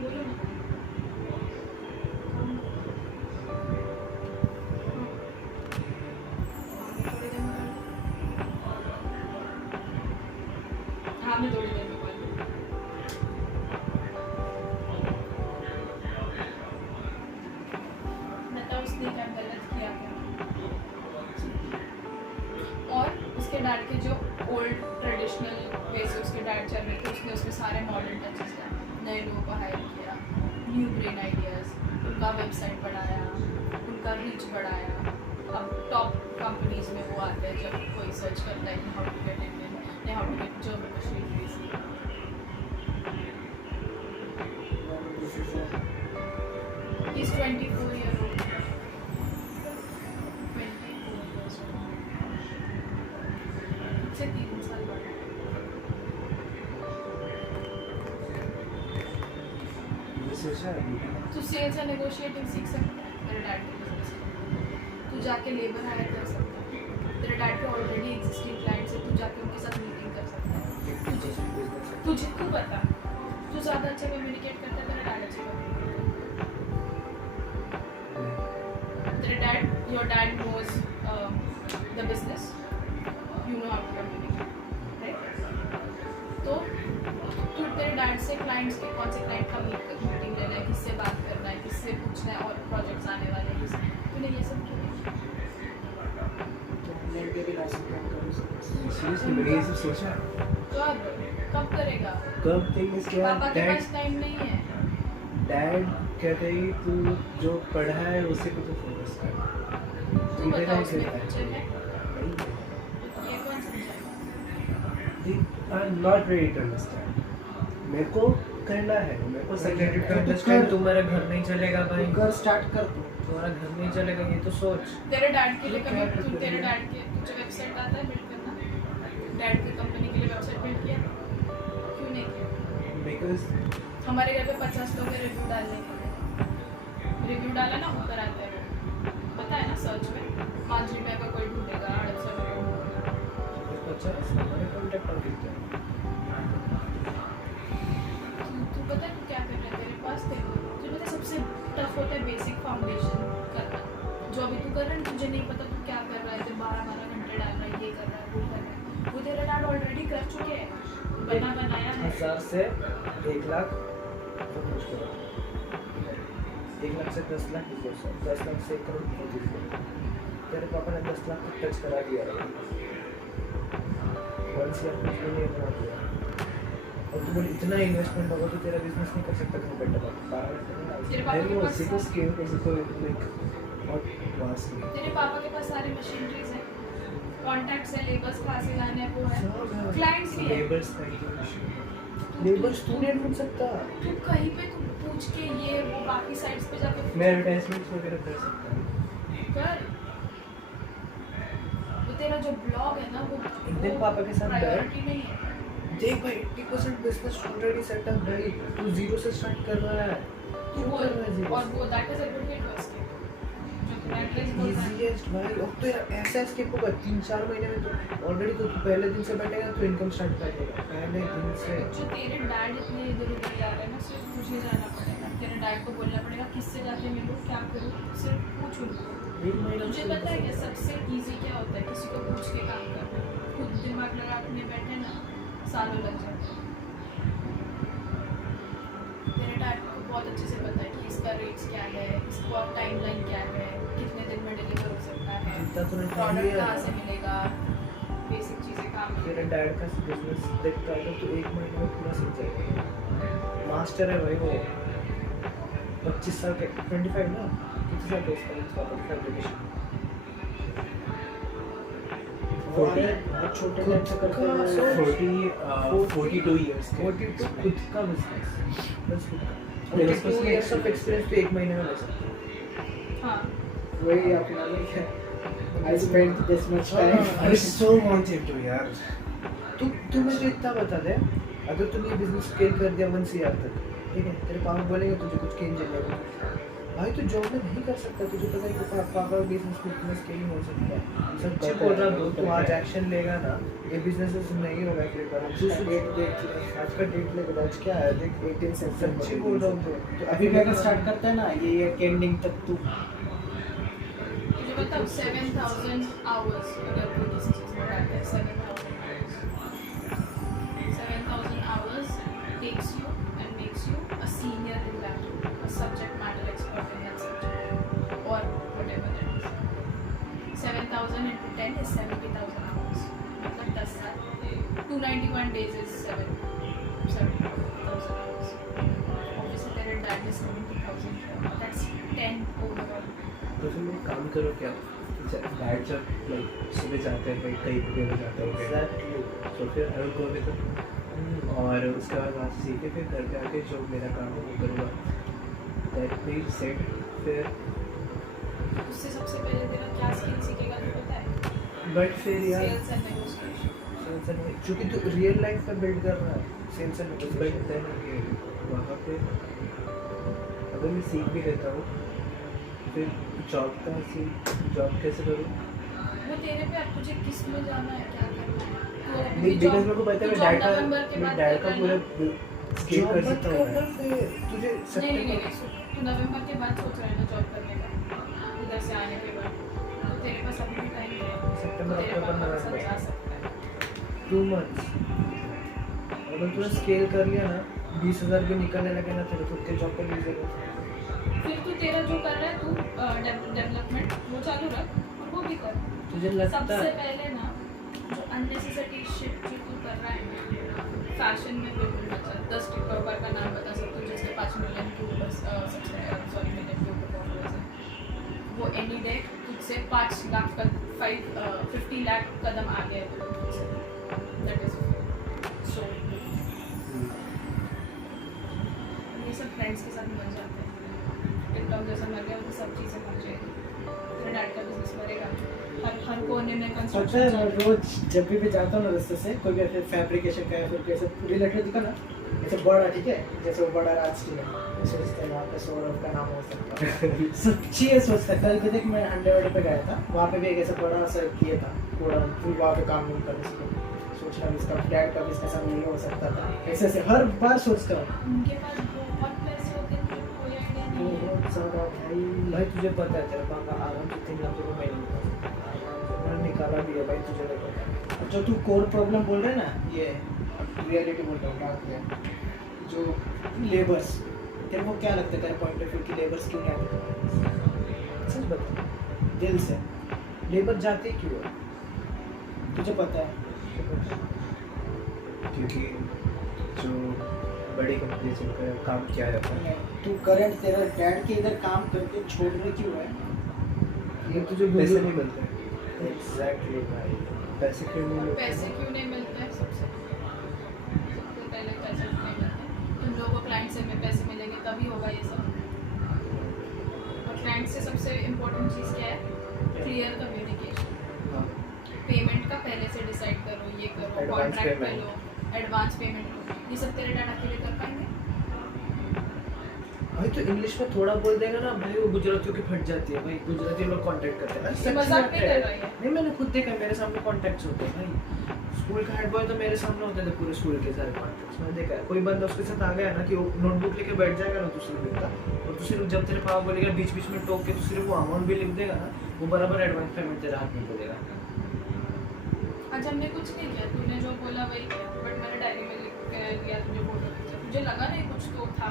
बोलो ना। हाँ, मैं थोड़ी देर में कॉल करूँ। बताओ उसने क्या गलत किया क्या? और उसके डैड के जो ओल्ड ट्रेडिशनल वे से उसके डैड चल रहे थे, उसने उसमें सारे मॉडर्न टचेस किया, नए लोगों को हायर किया, न्यू ब्रेन आइडियाज़, उनका वेबसाइट बढ़ाया, उनका रीच बढ़ाया। अब टॉप कंपनीज में वो आते हैं जब कोई सर्च करता है कि हाउ टू गेट इंडियन या how to get German machineries. He's 24 years old. 24 years old. से 3 साल बड़ा है। ये सोचा है तू सेल्स या नेगोशिएटिंग सीख सकता है तेरे डैड के बिजनेस में। तू जाके लेबर हायर कर सकता है, तेरे डैड के ऑलरेडी एग्जिस्टिंग क्लाइंट्स है, तू जाके उनके साथ मीटिंग कर सकता है। तुझे तू बता, तू ज़्यादा अच्छा कम्युनिकेट करता है, तेरा डैड अच्छा कम्युनिकेट करता है। तेरे dad, your dad knows the business, you know how to communicate, right? तो तू तेरे डैड से क्लाइंट्स के कौन से क्लाइंट का मीटिंग लेना है, किससे बात करना है, किससे पूछना है और प्रोजेक्ट्स आने वाले हैं, तूने ये सब क्यों नहीं? सीरियसली मैंने ये सब सोचा है। कब करेगा? कब थिंग इज क्या पापा के पास टाइम नहीं है। डैड कहते हैं तू जो पढ़ा है उसी पे तो फोकस कर। तू बता उसमें फ्यूचर है? ये कौन समझाएगा? I am not ready to understand. मेरे को करना है, मेरे को सेक्रेटरी सेक्रेटरी अंडरस्टैंड तुम्हारा घर नहीं चलेगा भाई, कर स्टार्ट कर तू। तुम्हारा घर नहीं चलेगा, ये तो सोच। तेरे डैड के लिए कभी तू तेरे डैड के तुझे वेबसाइट आता है बिल्ड करना? डैड की कंपनी के लिए वेबसाइट बिल्ड किया? क्यों नहीं किया? बिकॉज हमारे घर पे 50 लोग हैं रिव्यू डालने के लिए। रिव्यू डाला ना, ऊपर आता है वो, पता है ना, सर्च में मांझी में अगर कोई ढूंढेगा 800 लोग। 50 हमारे कॉन्टैक्ट कर देते हैं। तू पता है तू क्या कर रहा है? तेरे पास तुझे पता है सबसे टफ होता है बेसिक फाउंडेशन करना। जो अभी तू कर रहा है तुझे नहीं पता तू क्या कर रहा है, तो 12 घंटे डाल रहा है, ये कर रहा है, वो कर रहा है। वो तेरे डैड ऑलरेडी कर चुके हैं, बनाया है। 1000 से 1 लाख बहुत मुश्किल है। 1 लाख से 10 लाख की सोच है, 10 लाख से 1 करोड़ बहुत ईजी है। तेरे पापा ने 10 लाख तक टच करा दिया है, 1 लाख कुछ भी नहीं बना दिया। और तू बोल इतना इन्वेस्टमेंट होगा तो तेरा बिजनेस नहीं कर सकता कहीं बेटर है। 12 लाख तेरे पापा के पास सिर्फ स्केल को कोई लाइक बहुत वास्ट नहीं। तेरे पापा के पास सारी मशीनरीज हैं, कॉन्टैक्ट्स है, लेबर्स कहाँ से लाने हैं वो है, क्लाइंट्स भी है। लेबर्स का लेबर्स तू नहीं ढूंढ सकता। तू कहीं पे तू पूछ के ये वो बाकी साइट्स पे जाके मैं एडवर्टाइजमेंट्स वगैरह कर सकता हूँ। कर। वो तेरा जो ब्लॉग है ना वो तेरे पापा के साथ बैठ। प्रायोरिटी नहीं है। देख भाई 80% बिजनेस ऑलरेडी सेटअप भाई, तू जीरो से स्टार्ट कर रहा है। तू बोल, और वो that is a good way to escape. जो तूने एटलीस्ट बोल रहा है। इजी है बेस्ट भाई। अब तो यार ऐसा स्किप होगा 3-4 महीने में, तो ऑलरेडी तो पहले दिन से बैठेगा तो इनकम स्टार्ट कर देगा पहले दिन से। जो तेरे डैड इतने इधर उधर जा रहे हैं ना, सिर्फ तुझे जाना पड़ेगा। तेरे डैड को बोलना पड़ेगा किससे जाके मिलूँ, क्या करूँ, सिर्फ पूछ उनको। 1 महीना तुझे पता है क्या सबसे इजी क्या होता है? किसी को पूछ के काम करना। खुद दिमाग लगा के बैठे ना, सालों लग जाते हैं। तेरे डैड को बहुत अच्छे से पता है कि इसका रेट्स क्या है, इसका टाइमलाइन क्या है, कितने दिन में डिलीवर हो सकता है, जितना तूने time प्रोडक्ट लिया कहाँ है। से मिलेगा, बेसिक चीज़ें कहाँ तेरे मिलेगा। डैड का बिजनेस देखता है तो 1 महीने में पूरा सीख जाएगा। मास्टर है भाई वो, 25 साल के, 25 ना, कितने साल का इसका फैब्रिकेशन। अरे बहुत छोटे टाइम से करते हैं। 42 years के 42 खुद का बिजनेस, बस खुद का। मेरे 42 पास years of experience तो 1 महीने में ले सकते हैं। हाँ, वही अपना नहीं है। I spent this much time. I so want him to यार। तू मुझे इतना बता दे, अगर तूने ये बिजनेस स्केल कर दिया 1 CR तक, ठीक है, तेरे पापा बोलेंगे तुझे कुछ के इंजीनियर भाई तू जॉब में नहीं कर सकता। तुझे पता है कि पापा का बिजनेस में इतना स्केलिंग हो सकता है। सच्ची बोल रहा हूँ, तू आज एक्शन लेगा ना, ये बिजनेस नहीं होगा फिर पर। डेट देख ले। आज का डेट लेकर आज क्या है देख, 18 सच्ची सितंबर बोल रहा हूँ तो अभी भी अगर स्टार्ट करता है ना ये ईयर के एंडिंग तक तू तुझे पता है 7,000 आवर्स अगर कोई किसी चीज़ में डालता है, 7,000 hours takes you and makes you a senior in that, a subject matter expert in that subject, or whatever that is. 7,000 into 10 is 70,000 hours. मतलब 10 साल, 291 days is 7,000 hours. Obviously तेरे dad is 70,000. That's 10 overall. तो फिर वो काम करो क्या, dad जब लाइक सुबह जाते हैं भाई कहीं पे भी जाते होंगे, Exactly. तो फिर I will go with him, और उसके बाद वहाँ से सीख के फिर घर पे आके जो मेरा काम है वो करूँगा। दैट बीइंग सेड, फिर उससे सबसे पहले तेरा क्या स्किल सीखेगा तुझे पता है? बट फिर यार sales and negotiation. Sales and क्योंकि तू रियल लाइफ में बिल्ड कर रहा है sales and but negotiation. Then again वहाँ पे अगर मैं सीख भी लेता हूँ फिर जॉब कैसे करूँ? वो तेरे पे अब तुझे किस में जाना है, क्या करना है। तो अभी नहीं, job- बिकॉज मेरे को पता है तू मैं job डैड नवंबर के बाद का कर पूरा लेना। स्केल कर सकता हूँ मैं। तुझे नहीं सितंबर सुन, तू नवंबर के बाद सोच रहा है ना जॉब करने का, उधर से आने के बाद, तो तेरे पास अभी भी टाइम है। सितंबर, तेरे अक्टूबर, पापा के साथ नवंबर। जा सकता है। 2 months अगर तूने स्केल कर लिया ना, 20,000 भी निकलने लगे ना तेरे खुद के जॉब पे भी जरूरत है। फिर तू तेरा जो कर रहा है तू डेवलपमेंट वो चालू रख और वो भी कर। तुझे लगता सबसे है पहले ना जो अननेसेसरी शिट जो तू कर रहा है ना, फैशन में बिल्कुल मत जा। 10 टिकटॉकर का नाम बता सकते हो जिसके 5 मिलियन के ऊपर मिलियन के ऊपर फॉलोअर्स हैं। वो एनी डे तुझसे 50 लाख कदम आगे है वो तुझसे। दैट इज सो ये सब फ्रेंड्स के साथ मर जाते हैं। टिकटॉक जैसा मर गया तो सब चीज़ें मर जाएगी। तेरा डैड का बिजनेस मरेगा। हर कोने में पता है कंस्ट्रक्शन मैं रोज जब भी जाता हूँ ना रास्ते से कोई भी ऐसे फैब्रिकेशन का या फिर कैसे रिलेटेड दिखा ना, जैसे बड़ा ठीक है, जैसे वो बड़ा राज स्टील है, सोचते हैं वहाँ पे सौरभ का नाम हो सकता है। सच्ची ये सोचता है। कल भी देख मैं अंडरवर्ड पे गया था, वहाँ पे भी एक ऐसा बड़ा सा किया था पूरा, फिर वहाँ पे काम नहीं कर सको सोचना इसका डैड का बिजनेस हम नहीं हो सकता था। ऐसे ऐसे हर बार सोचता हूँ उनके पास बहुत पैसे होते हैं, मुझे कोई आइडिया नहीं है। बहुत सारा भाई तुझे पता है तेरा पापा आराम से 3 लाख रुपए महीने में निकाला भी है भाई, तुझे तो पता है। जो तू कोर प्रॉब्लम बोल रहे हैं ना, ये रियलिटी बोल रहा हूँ बात है, जो लेबर्स तेरे को क्या लगता है तेरे पॉइंट ऑफ व्यू की लेबर्स क्यों नहीं आते सच बता, दिल से? लेबर जाते ही क्यों है? तुझे पता है क्योंकि जो बड़ी कंपनी जिनका काम किया जाता है, तू करंट तेरा डैड के इधर काम करके छोड़ रहे क्यों है? ये तुझे पैसे नहीं मिलते। एग्जैक्टली भाई। पैसे क्यों नहीं मिलते? पैसे क्यों नहीं मिलते हैं? सबसे पहले पैसे क्यों नहीं मिलते? तुम लोगों को क्लाइंट से में पैसे मिलेंगे तभी होगा ये सब। और क्लाइंट से सबसे इम्पोर्टेंट चीज़ क्या है? Clear communication. हाँ। पेमेंट का पहले से डिसाइड करो, ये करो, Advance कॉन्ट्रैक्ट payment। लो, एडवांस पेमेंट लो। ये सब तेरे डैड अकेले कर पाएंगे? भाई तो इंग्लिश में थोड़ा बोल देगा ना भाई, वो गुजरातियों की फट जाती है भाई, गुजराती लोग कांटेक्ट करते हैं। ये मजाक नहीं कर रहा है। नहीं, मैंने खुद देखा, मेरे सामने कॉन्टैक्ट्स होते हैं भाई। स्कूल का हेड बॉय तो मेरे सामने होते थे, पूरे स्कूल के सारे कॉन्टैक्ट्स मैंने देखा है। कोई बंदा उसके साथ आ गया ना कि वो नोटबुक लेके बैठ जाएगा ना दूसरे दिन का, और तू सिर्फ जब तेरे पापा बोलेगा बीच बीच में टोक के तू सिर्फ वो अमाउंट भी लिख देगा ना, वो बराबर एडवांस पेमेंट तेरे हाथ में दे देगा। आज हमने कुछ नहीं किया, तूने जो बोला वही किया, बट मैंने डायरी में लिख के दिया तुझे फोटो, मुझे लगा नहीं कुछ तो था।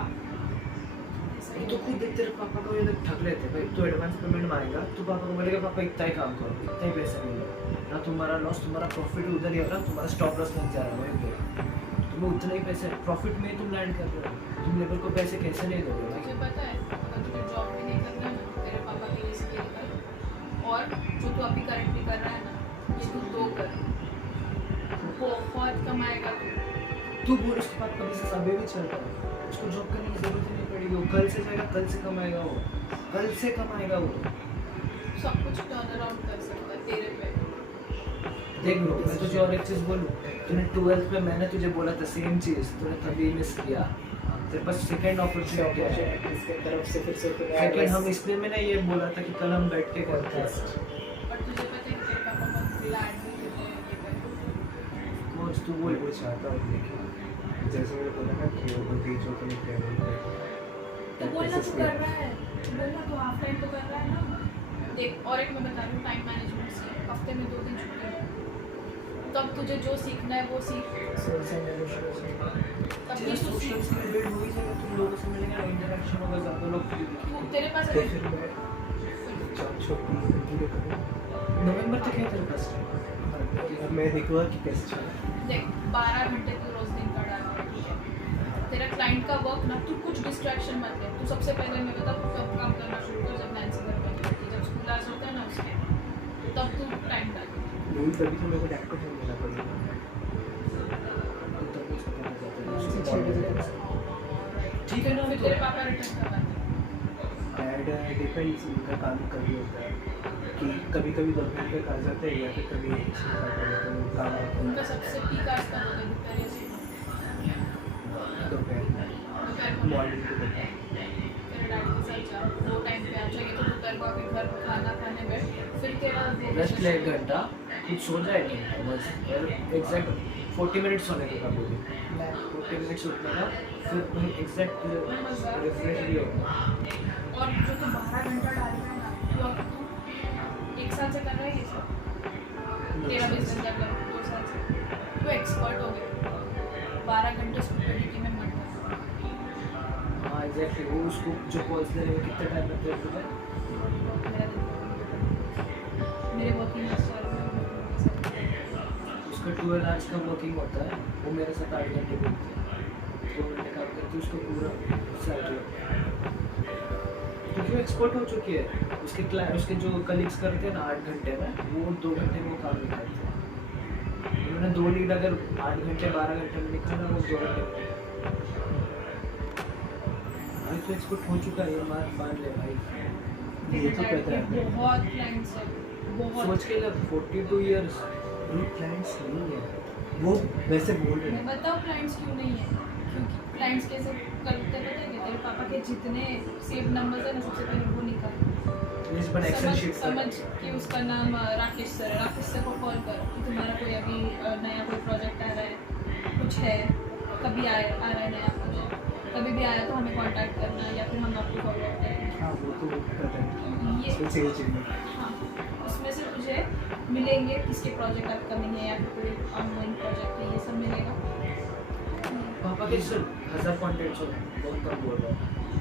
ऐसा ही तो खुद देख, तेरे पापा को ये लोग ठग लेते भाई। तू एडवांस पेमेंट मांगेगा तो पापा को बोलेगा पापा इतना ही काम करो, इतना ही पैसे मिलो ना, तुम्हारा लॉस तुम्हारा प्रॉफिट उधर ही होगा, तुम्हारा स्टॉप लॉस नहीं जा रहा है, तुम्हें उतना ही पैसे प्रॉफिट में तुम लैंड कर रहे हो, तुम लेबर को पैसे कैसे नहीं दोगे मुझे भाई? पता है, अगर तुझे जॉब भी नहीं करना है ना, तेरे पापा के लिए इसलिए कर, और जो तू अभी करंटली कर रहा है ना, ये तू दो कर, बहुत कमाएगा तू बोल, उसके पास कभी से अभी भी चल रहा है, उसको जॉब करने की जरूरत ही नहीं पड़ेगी, वो कल से जाएगा, कल से कमाएगा, वो कल से कमाएगा वो। सब कुछ टर्न अराउंड कर सकता है तेरे पे। देख लो, मैं तुझे और एक चीज़ बोलूँ, तूने 12th में मैंने तुझे बोला था सेम चीज़, तूने तभी मिस किया। तेरे पास सेकंड अपॉर्चुनिटी है, इसके तरफ से फिर से सेकंड हम इसलिए मैंने ये बोला था कि कल हम बैठ के करते हैं। बट तुझे पता है कि तेरे पापा बहुत ग्लैड भी होते हैं ये करके। कोच तू वो बोल, चाहता हूँ लेकिन जैसे मैंने बोला ना कि वो बीचों के लिए तो बोलना तू कर रहा है, बोलना तू हाफ टाइम तो कर रहा है ना। देख, और एक मैं बता रही हूँ टाइम मैनेजमेंट से, हफ्ते में 2 दिन छुट्टी है, तब तुझे जो सीखना है वो सीख, सोशल नेगोशिएशन तब भी तू सोशल सीख। स्किल बिल्ड हो ही जाएगा, तुम लोगों से मिलेंगे, इंटरेक्शन होगा, ज़्यादा लोग तू तेरे पास तो फिर मैं छोटी जिंदगी करूँ। नवंबर तक है तेरे पास टाइम। अब मैं देखूँगा कि कैसे चला। देख 12 घंटे तू रोज दिन का डाल रहा है, ठीक है। तेरा क्लाइंट का वर्क ना, तू कुछ डिस्ट्रैक्शन मत ले। तू सबसे पहले मैं बता, तू कब काम करना शुरू कर, जब नैन्सी घर पर होती है, जब स्कूल आज होता है ना उसके, तब तू टाइम डाल। नहीं तभी तो मेरे को डॉक्टर नहीं मिला पड़ेगा। ठीक है ना, फिर तेरे पापा रिटर्न कब आते हैं? डैड डिपेंड्स, उनका काम कभी होता है कि कभी कभी दोपहर तक आ जाते हैं या फिर कभी काम होता उनका सबसे पीक आज का होता है दोपहर या सुबह? है दोपहर दोपहर को मॉर्निंग को होता है। तेरे डैडी के साथ जा, वो टाइम पे आ जाएगी तो दोपहर को आके घर पर खाना खाने बैठ, फिर तेरा वो रेस्ट ले 1 घंटा, कुछ सो जाएगा बस, एग्जैक्ट 40 मिनट्स सोने का बोली, 40 मिनट्स उठने का, फिर एग्जैक्ट रिफ्रेश भी होगा। और जो तू 12 घंटा डाल रहा है ना, तो अब तू 1 साल से कर रहा है ये सब, तेरा बिजनेस डेवलप 2 साल से, तू एक्सपर्ट हो गया। 12 घंटे स्टूपिडिटी में मत कर। हाँ एग्जैक्टली, वो उसको जो कॉल्स देने में कितना टाइम लगता है तुझे? मेरे वर्किंग उसका 12 आवर्स का वर्किंग होता है, वो मेरे साथ 8 घंटे बोलते हैं, 2 घंटे काम करके उसको पूरा सैलरी होता है। तो क्यों एक्सपर्ट हो चुकी है, उसके क्लाइंट, उसके जो कलीग्स करते हैं ना 8 घंटे में, वो 2 घंटे में वो काम नहीं करते हैं। उन्होंने 2 लीड अगर 8 घंटे 12 घंटे में निकाला, वो 2 घंटे में। भाई तो एक्सपर्ट हो चुका है, ये मान ले भाई। ये तो पता है। बहुत क्लाइंट्स है, बहुत। सोच के लग 42 ईयर्स। ये क्लाइंट्स नहीं है, वो वैसे बोल रहे मैं हैं। बताऊँ क्लाइंट्स क्यों नहीं है, क्योंकि क्लाइंट्स कैसे करते पता है क्या? तेरे पापा के जितने सेव नंबर्स है ना, सबसे पहले वो निकाल, इस पर एक्सेल शीट समझ कि उसका नाम राकेश सर है, राकेश सर को कॉल कर कि तुम्हारा कोई अभी नया कोई प्रोजेक्ट आ रहा है, कुछ है, कभी आ रहा है नया प्रोजेक्ट, कभी भी आया तो हमें कांटेक्ट करना, या फिर हम आपको फॉरवर्ड करेंगे। हाँ वो तो पता है, ये उसमें सही चीज़ हाँ, उसमें से तुझे मिलेंगे किसके प्रोजेक्ट अपकमिंग है या फिर कोई ऑनलाइन प्रोजेक्ट है, ये सब मिलेगा। पापा के सर 1000 कॉन्टेक्ट्स हो, बहुत कम बोल रहा हूँ,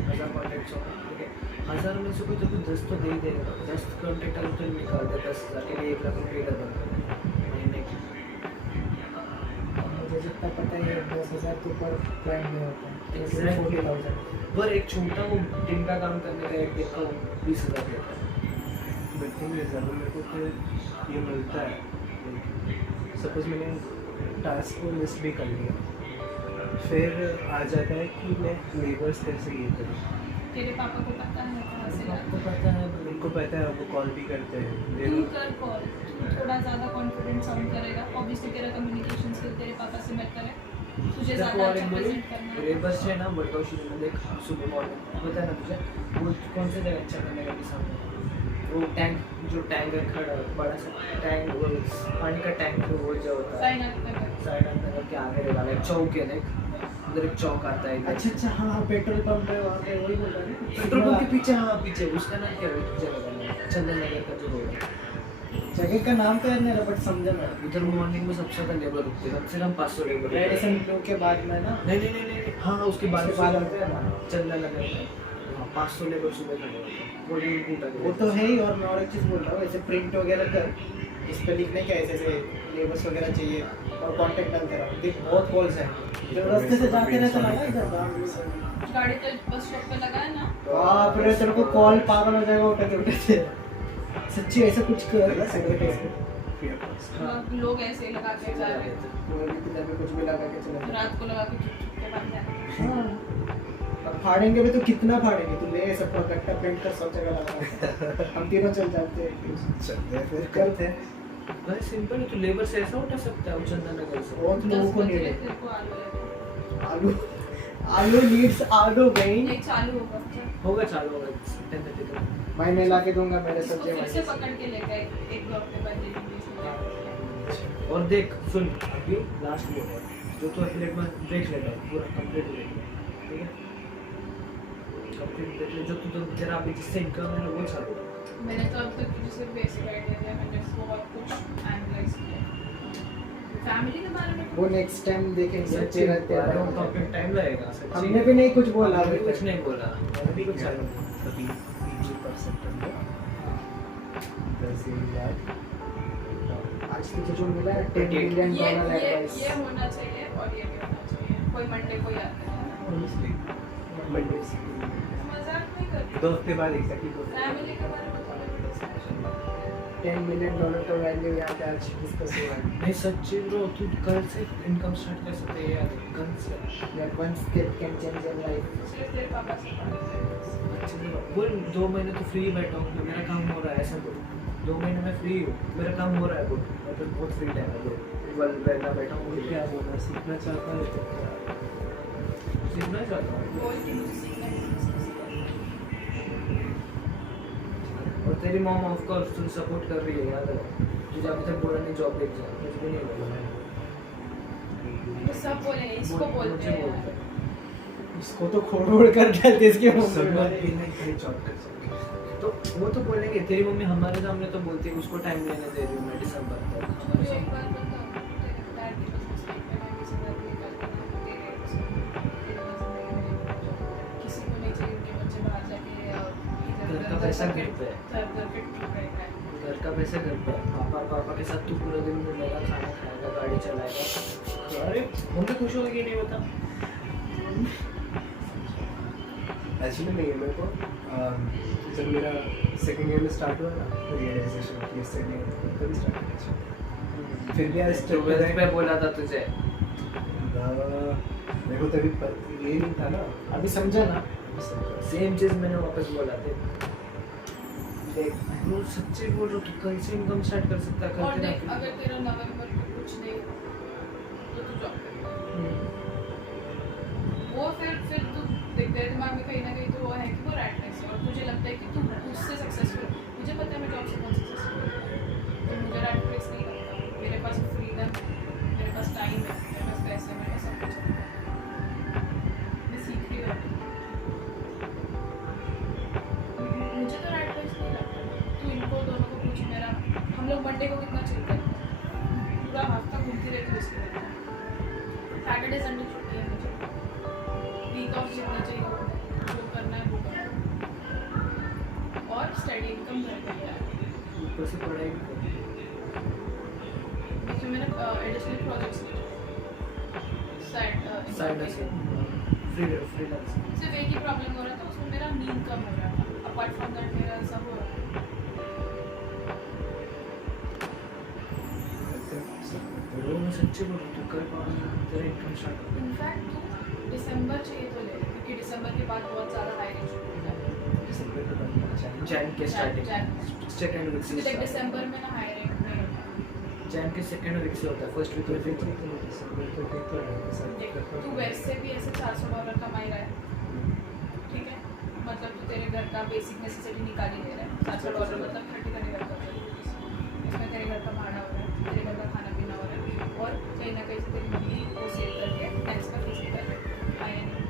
1000 कॉन्टेक्ट्स हो, ठीक है। 1000 में से कोई तो 10 तो दे ही देगा, 10 कॉन्टेक्ट अगर तुम निकाल दे 10,000 के लिए 1 लाख रुपये का बनता महीने की। मुझे जितना पता है 10,000 के ऊपर क्लाइंट में होता है, Exactly. 40,000। पर एक छोटा वो दिन का काम करने का एक दिन का 20,000 देता है। बट थिंग इज अगर मेरे को फिर ये मिलता है, सपोज मैंने टास्क को लिस्ट भी कर लिया, फिर आ जाता है कि मैं लेबर्स कैसे ये करूँ। तेरे पापा को पता है कहाँ से आपको लाना। पता है उनको पता है, वो कॉल भी करते हैं। तू कर कॉल, थोड़ा ज़्यादा कॉन्फिडेंट साउंड करेगा, ऑब्वियसली तेरा कम्युनिकेशन स्किल तेरे पापा से बेहतर है, तुझे तेरे को ज्यादा और अच्छा एक बोलूं, प्रेजेंट करना है। रेबस है ना वर्कआउट शुरू में देख सुबह मॉर्निंग पता है ना तुझे वो कौन से जगह अच्छा करने का भी सामने वो टैंक जो टैंक है खड़ा बड़ा सा टैंक वो पानी का टैंक वो जो होता है साइनाथ नगर। साइड अंदर के आगे रे वाला एक चौक है देख उधर एक चौक आता है इधर। अच्छा हाँ हाँ पेट्रोल पंप है वहाँ पे वही बोल रहा है ना? पेट्रोल पंप के पीछे हाँ पीछे उसका नाम क्या है तुझे बताना चंदन नगर का जो रोड है जगह का नाम तो याद नहीं रहा बट समझा मैं उधर मॉर्निंग में सबसे ज्यादा लेबर रुकते हैं कम से कम 500 लेबर रेडिसन ब्लू के बाद में ना नहीं हाँ उसके बाद उसके बाद आते हैं ना। चंदन नगर में 500 लेबर सुबह खड़े होते हैं वो भी उनको उठा के वो तो है ही और मैं और एक चीज़ बोल रहा हूँ ऐसे प्रिंट वगैरह कर इस पे लिखने के ऐसे ऐसे लेबर्स वगैरह चाहिए और कांटेक्ट डालते रहो देख बहुत कॉल्स हैं जब रास्ते से जाते रहते ना इधर गाड़ी तो बस स्टॉप पे लगा है ना। हाँ फिर तेरे को कॉल पागल हो जाएगा उठाते सच्ची ऐसा कुछ कर हाँ। लोग ऐसे ही लगा के जा रहे हैं, किधर पे कुछ भी लगा के चले तो रात को लगा के चुप चुप के बंद जाए। हाँ अब फाड़ेंगे भी तो कितना फाड़ेंगे तू ले सब कट्टा पेंट कर सब जगह लगा हम तीनों चल जाते हैं चलते हैं फिर करते हैं भाई सिंपल है तो लेबर से ऐसा उठा सकता है वो चंदन नगर से बहुत लोगों को 10 नीड बजे है तेरे को आलू है। आलू आलू नीड्स आलू भाई ये चालू होगा होगा चालू होगा 10:30 तक मैं ला के दूंगा मेरे इसको सब्जी फिर से वाले पकड़ के लेकर एक दो हफ्ते बाद दे दूंगी इसमें। और देख सुन अभी लास्ट वो है जो तो एफिलिएट में देख लेता है पूरा कंप्लीट देख ले ठीक है कंप्लीट देख ले जो तू तो तेरा अभी जिससे इनकम है ना वो चालू है। मैंने तो अब तक तुझे सिर्फ बेसिक आइडिया दिया, मैंने बहुत कुछ एनालाइज किया फैमिली के बारे में। वो नेक्स्ट टाइम देखेंगे सच्ची रहते बात है, हैं टॉपिक टाइम लगेगा सच्ची हमने भी नहीं कुछ बोला हमने अभी भी कुछ नहीं बोला मैंने भी कुछ चालू अभी 3% आज तुझे जो मिला है $10 million एडवाइस ये होना चाहिए और ये भी होना चाहिए। कोई मंडे को याद करेगा, मजाक नहीं करती। 2 हफ्ते बाद एग्जैक्टली 2 फैमिली के बारे में थोड़ा भी डिस्कशन। $10 million का वैल्यू यहाँ पे आज डिस्कस हुआ है नहीं सच्ची ब्रो तू कल से इनकम स्टार्ट कर सकते हैं यार कल से that one step can change your life सिर्फ तेरे पापा से बात करें। अच्छी बात। बोल 2 महीने तो फ्री बैठा हूँ मेरा काम हो रहा है ऐसा बोल 2 महीने में फ्री हूँ मेरा काम हो रहा है बोल मैं तो बहुत फ्री टाइम है बोल बल बैठा बैठा हूँ क्या बोलना सीखना चाहता है तो क्या सीखना चाहता हूँ बोल कि मुझे सीखना है, मुझे सीखना और तेरी मॉम ऑफ कोर्स तुझे सपोर्ट कर रही है याद रख तुझे अभी तक बोला नहीं जॉब देख जा कुछ भी नहीं बोला है। वो सब बोलेंगे, इसको बोलते मुझे हैं बोलता है। इसको तो खोड़ कर डालते इसके मुंह सब में। लोग भी नहीं कहीं जॉब कर सकते तो वो तो बोलेंगे तेरी मम्मी हमारे सामने तो बोलती है उसको टाइम लेने दे रही हूँ मैं दिसंबर तक मुझे एक बात बताओ, तेरे डैड की बिजनेस लाइफ में मैं किसी बात नहीं करता ना तेरे किसी को नहीं चाहिए उनके बच्चे बाहर जाके और घर का पैसा घर पे है। घर पे ठीक रहेगा। घर का पैसा घर पे है। पापा के साथ तू पूरा दिन घूमेगा खाना खाएगा गाड़ी चलाएगा अरे मम्मी खुश होगी नहीं बता एक्चुअली नहीं है मेरे को जब मेरा सेकंड ईयर में स्टार्ट हुआ ना रियलाइजेशन कि इससे नहीं तभी स्टार्ट किया फिर भी आज तो वेल्थ पे बोला था तुझे मेरे को तभी ये नहीं था ना अभी समझा ना सेम चीज मैंने वापस बोला थे देख वो सच्ची बोल रहा हूँ तू कल से इनकम स्टार्ट कर सकता है और कल देख तेरा अगर तेरा नवंबर को कुछ नहीं हुआ तो तू जॉब कर वो फिर तू देख तेरे दिमाग में कहीं ना कहीं तो वो है कि वो रैट रेस है और तुझे लगता है कि तू उससे सक्सेसफुल मुझे पता है मैं जॉब से बहुत सक्सेसफुल तो मुझे रैट रेस नहीं लगता मेरे पास फ्रीडम है मेरे पास टाइम है मेरे पास पैसे है मेरे पास सब कुछ है मैं सीख रही हूँ मुझे तो रैट रेस नहीं लगता तू इनको दोनों को पूछ मेरा हम लोग मंडे को कितना चलते हैं पूरा हफ्ता घूमती रहती हूँ उसके लिए सैटरडे संडे छुट्टी है मुझे वीक ऑफ जितना चाहिए होता है जो करना है वो करना और स्टडी इनकम घर पे है ऊपर से पढ़ाई भी कर बीच में मैंने एडिशनल प्रोजेक्ट्स साइड से फ्रीलांस सिर्फ एक ही प्रॉब्लम हो रहा था उसमें मेरा नींद कम हो रहा था अपार्ट फ्रॉम दैट मेरा सब हो रहा था वो मैं सच्ची बोल रहा हूँ तू कर पाऊंगा तेरा इनकम स्टार्ट कर इनफैक्ट तू दिसंबर चाहिए तो ले क्योंकि दिसंबर के बाद बहुत ज़्यादा हायरिंग शुरू हो जाती है दिसंबर के बाद जैन के स्टार्टिंग Jan. सेकंड वीक क्योंकि देख दिसंबर में ना हायरिंग नहीं होता जैन के सेकंड वीक से होता है, फर्स्ट वीक में फिक्स नहीं देख, तू वैसे भी ऐसे $400 कमा ही रहा है, ठीक है, मतलब तू तेरे घर का बेसिक नेसेसिटी निकाल ही दे रहा है। $400 मतलब 30 का निकल कर इसमें तेरे घर का भाड़ा हो रहा है, तेरे घर का खाना पीना हो रहा है, और कहीं ना कहीं से तेरी मम्मी को सेव करके टैक्स का फीस निकाल आया नहीं।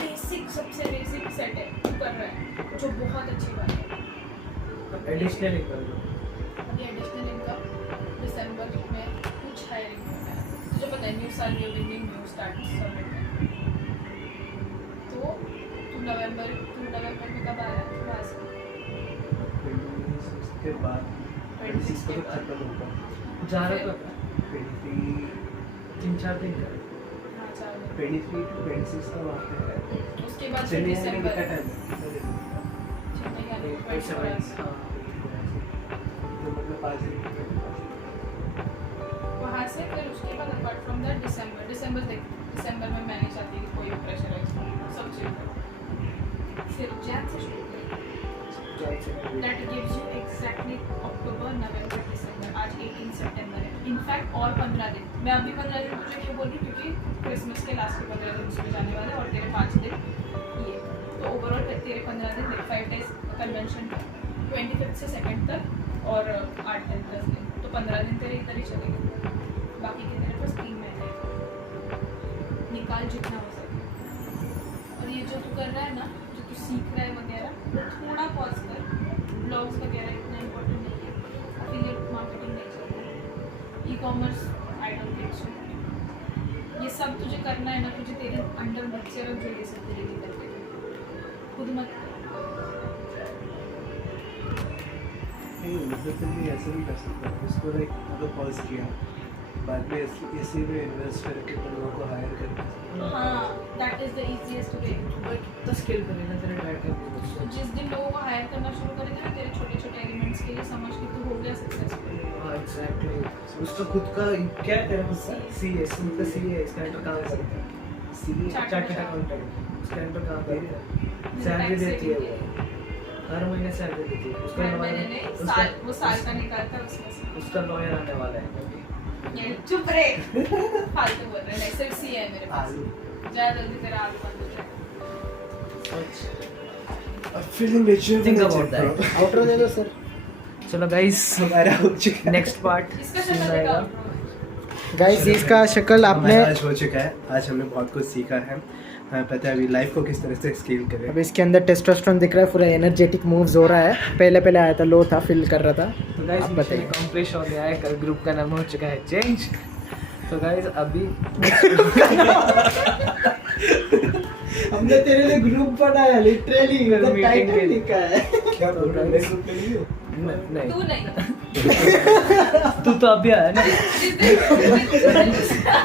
बेसिक सबसे बेसिक सेट है तू कर रहा है, जो बहुत अच्छी बात है। Additional income. अभी एडिशनल इनकम दिसंबर में कुछ हायरिंग होना है, तुझे पता है न्यू साल new beginning new start submit है, तो तू नवंबर में कब आ रहा है वहाँ से? के बाद 26 को खत्म होगा। जा रहा था 3-4 दिन का। हाँ 4 दिन। 23 to 26 का वहाँ पे है। उसके बाद फिर दिसंबर का टाइम है। चेन्नई आने को 27 24 हाँ। तो मतलब 5 दिन वहाँ से फिर उसके बाद अपार्ट फ्रॉम दैट दिसंबर देख, दिसंबर में मैं नहीं चाहती कि कोई प्रेशर है, सब चीज़ फिर जैन से शुरू दैट गिव्स यू एग्जैक्टली अक्टूबर नवंबर दिसंबर, आज 18 सितंबर है, इनफैक्ट और 15 दिन। मैं अभी 15 दिन तुझे क्यों बोल रही हूँ, क्योंकि क्रिसमस के लास्ट के 15 दिन उसमें जाने वाले हैं और तेरे 5 दिन ये, तो ओवरऑल तेरे 15 दिन 5 डेज कन्वेंशन का 25 से 2nd तक और 8 दिन 10 दिन, तो 15 दिन तेरे इधर ही चलेंगे, बाकी के तेरे पास 3 महीने निकाल जितना हो सके। और ये जो तू कर रहा है ना, जो तू सीख रहा है वगैरह, वो थोड़ा पॉज कर, ब्लॉग्स वगैरह इतना इम्पोर्टेंट नहीं है, अफिलिएट मार्केटिंग नहीं चलती, e-commerce I don't think so, ये सब तुझे करना है ना, तुझे तेरे अंडर बच्चे रख जो ये सब तेरे लिए करते, खुद मत कर। नहीं मतलब तुम भी ऐसे भी कर सकते हो, इसको लाइक मतलब पॉज किया, बाद में इसी में इन्वेस्ट करके तुम लोगों को हायर करके। हाँ that is the easiest way. कितना स्केल करेगा तेरा डैड का बिजनेस? जिस दिन लोगों को हायर करना शुरू करेंगे ना, तेरे छोटे छोटे एलिमेंट्स के लिए समझ के तू हो गया सक्सेसफुल। हाँ एग्जैक्टली, उसका खुद का क्या है तेरा खुद का सीए, खुद का सीए, इसका एंटर काम करता है, सीए चार्टर्ड अकाउंटेंट, उसका एंटर काम करता है, सैलरी देती है वो, हर महीने सैलरी देती है उसका, मैंने नहीं साल, वो साल का निकालता है उसमें से। उसका लॉयर आने वाला है। ये चुप रहे, फालतू बोल रहे हैं, सिर्फ सी है मेरे पास, जा जल्दी तेरा आलू बंद हो जाए। I'm feeling mature. Think about that. Outro दे दो सर। चलो गाइस, हमारा हो चुका है। नेक्स्ट पार्ट इसका शक्ल देखा गाइस इसका शक्ल आपने हमारा आज हो चुका है, आज हमने बहुत कुछ सीखा है, हमें पता है अभी लाइफ को किस तरह से स्केल करें। अब इसके अंदर टेस्टोस्टेरोन दिख रहा है, पूरा एनर्जेटिक मूव्स हो रहा है, पहले आया था लो था, फील कर रहा था। तो गाइस आप मिशन बताइए। अकम्प्लिश हो गया है, कल ग्रुप का नाम हो चुका है चेंज। तो गाइस अभी हमने तेरे लिए ग्रुप बनाया लिटरली, मतलब Meeting टाइटल के- लिखा है। क्या बोल रहा है? ग्रुप में नहीं हो? नहीं, तू नहीं, तू तो अभी आया ना।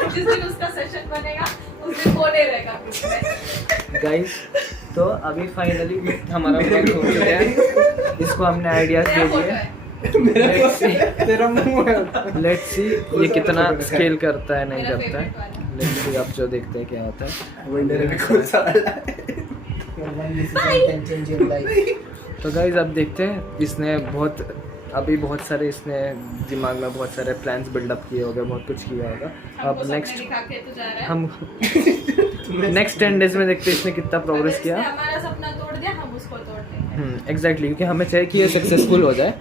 जिस दिन उसका सेशन बनेगा उस दिन वो नहीं रहेगा ग्रुप में। गाइस तो अभी फाइनली हमारा वर्क हो चुका है, इसको हमने आइडियाज तेरा दे फोटो दिए। है, Let's see, तेरा मुंह है। लेट्स सी ये कितना स्केल करता है नहीं मेरा करता favorite है। वाला। लेट्स सी, अब जो देखते हैं क्या होता है। वंडर अभी कौन सा वाला है? One decision can change your life. तो गाइज अब देखते हैं, इसने बहुत सारे इसने दिमाग में बहुत सारे प्लान्स बिल्डअप किए होंगे, बहुत कुछ किया होगा। हमको अब सपने नेक्स्ट दिखा के तू जा रहा है। हम नेक्स्ट 10 डेज में देखते हैं इसने कितना प्रोग्रेस अगर किया। इसने हमारा सपना तोड़ दिया, हम उसको तोड़ देंगे। एग्जैक्टली, क्योंकि हमें चाहिए कि ये सक्सेसफुल हो जाए,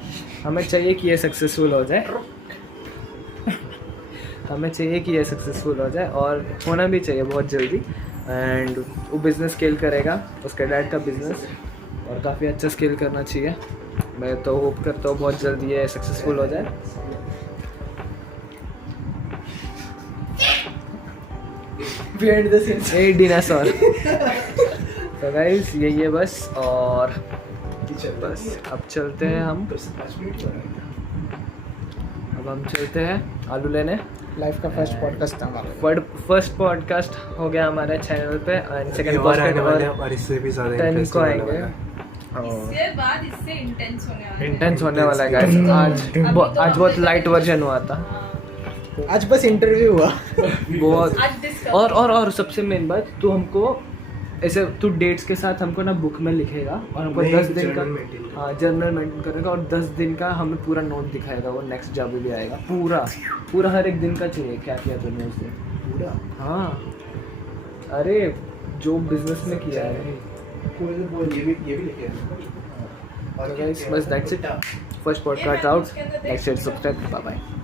हमें चाहिए कि ये सक्सेसफुल हो जाए, हमें चाहिए कि ये सक्सेसफुल हो जाए, और होना भी चाहिए बहुत जल्दी। एंड वो बिज़नेस स्केल करेगा, उसके डैड का बिज़नेस, और काफ़ी अच्छा स्केल करना चाहिए। मैं तो होप करता हूँ बहुत जल्दी ये सक्सेसफुल हो जाए। Behind the scenes. ए डिनासोर। तो गाइस यही है बस, और बस अब चलते हैं हम, 5 मिनट हो रहा है। अब हम चलते हैं आलू लेने। लाइफ का फर्स्ट पॉडकास्ट था हमारा। फर्स्ट पॉडकास्ट हो गया हमारे चैनल पे, एंड सेकंड और आने वाले हैं, पॉडकास्ट और इससे भी ज़्यादा 10 इंटरेस्ट को होने आएंगे। वाला है। इससे बाद इससे इंटेंस होने वाला है। इंटेंस होने वाला है गाइस। आज बहुत लाइट वर्जन हुआ था, हाँ। आज बस इंटरव्यू हुआ। बहुत। आज discover- और सबसे मेन बात, तू हमको ऐसे तू डेट्स के साथ हमको ना बुक में लिखेगा और हमको नहीं, 10 दिन का journal maintain करेगा। हाँ जर्नल मेंटेन करेगा और 10 दिन का हमें पूरा नोट दिखाएगा वो नेक्स्ट जब भी आएगा पूरा हर एक दिन का चाहिए क्या किया तूने उस दिन पूरा हाँ अरे जो बिजनेस में किया है कोई तो बोल ये भी लिखे हैं तो गाइस बस that's it first podcast out like share subscribe bye bye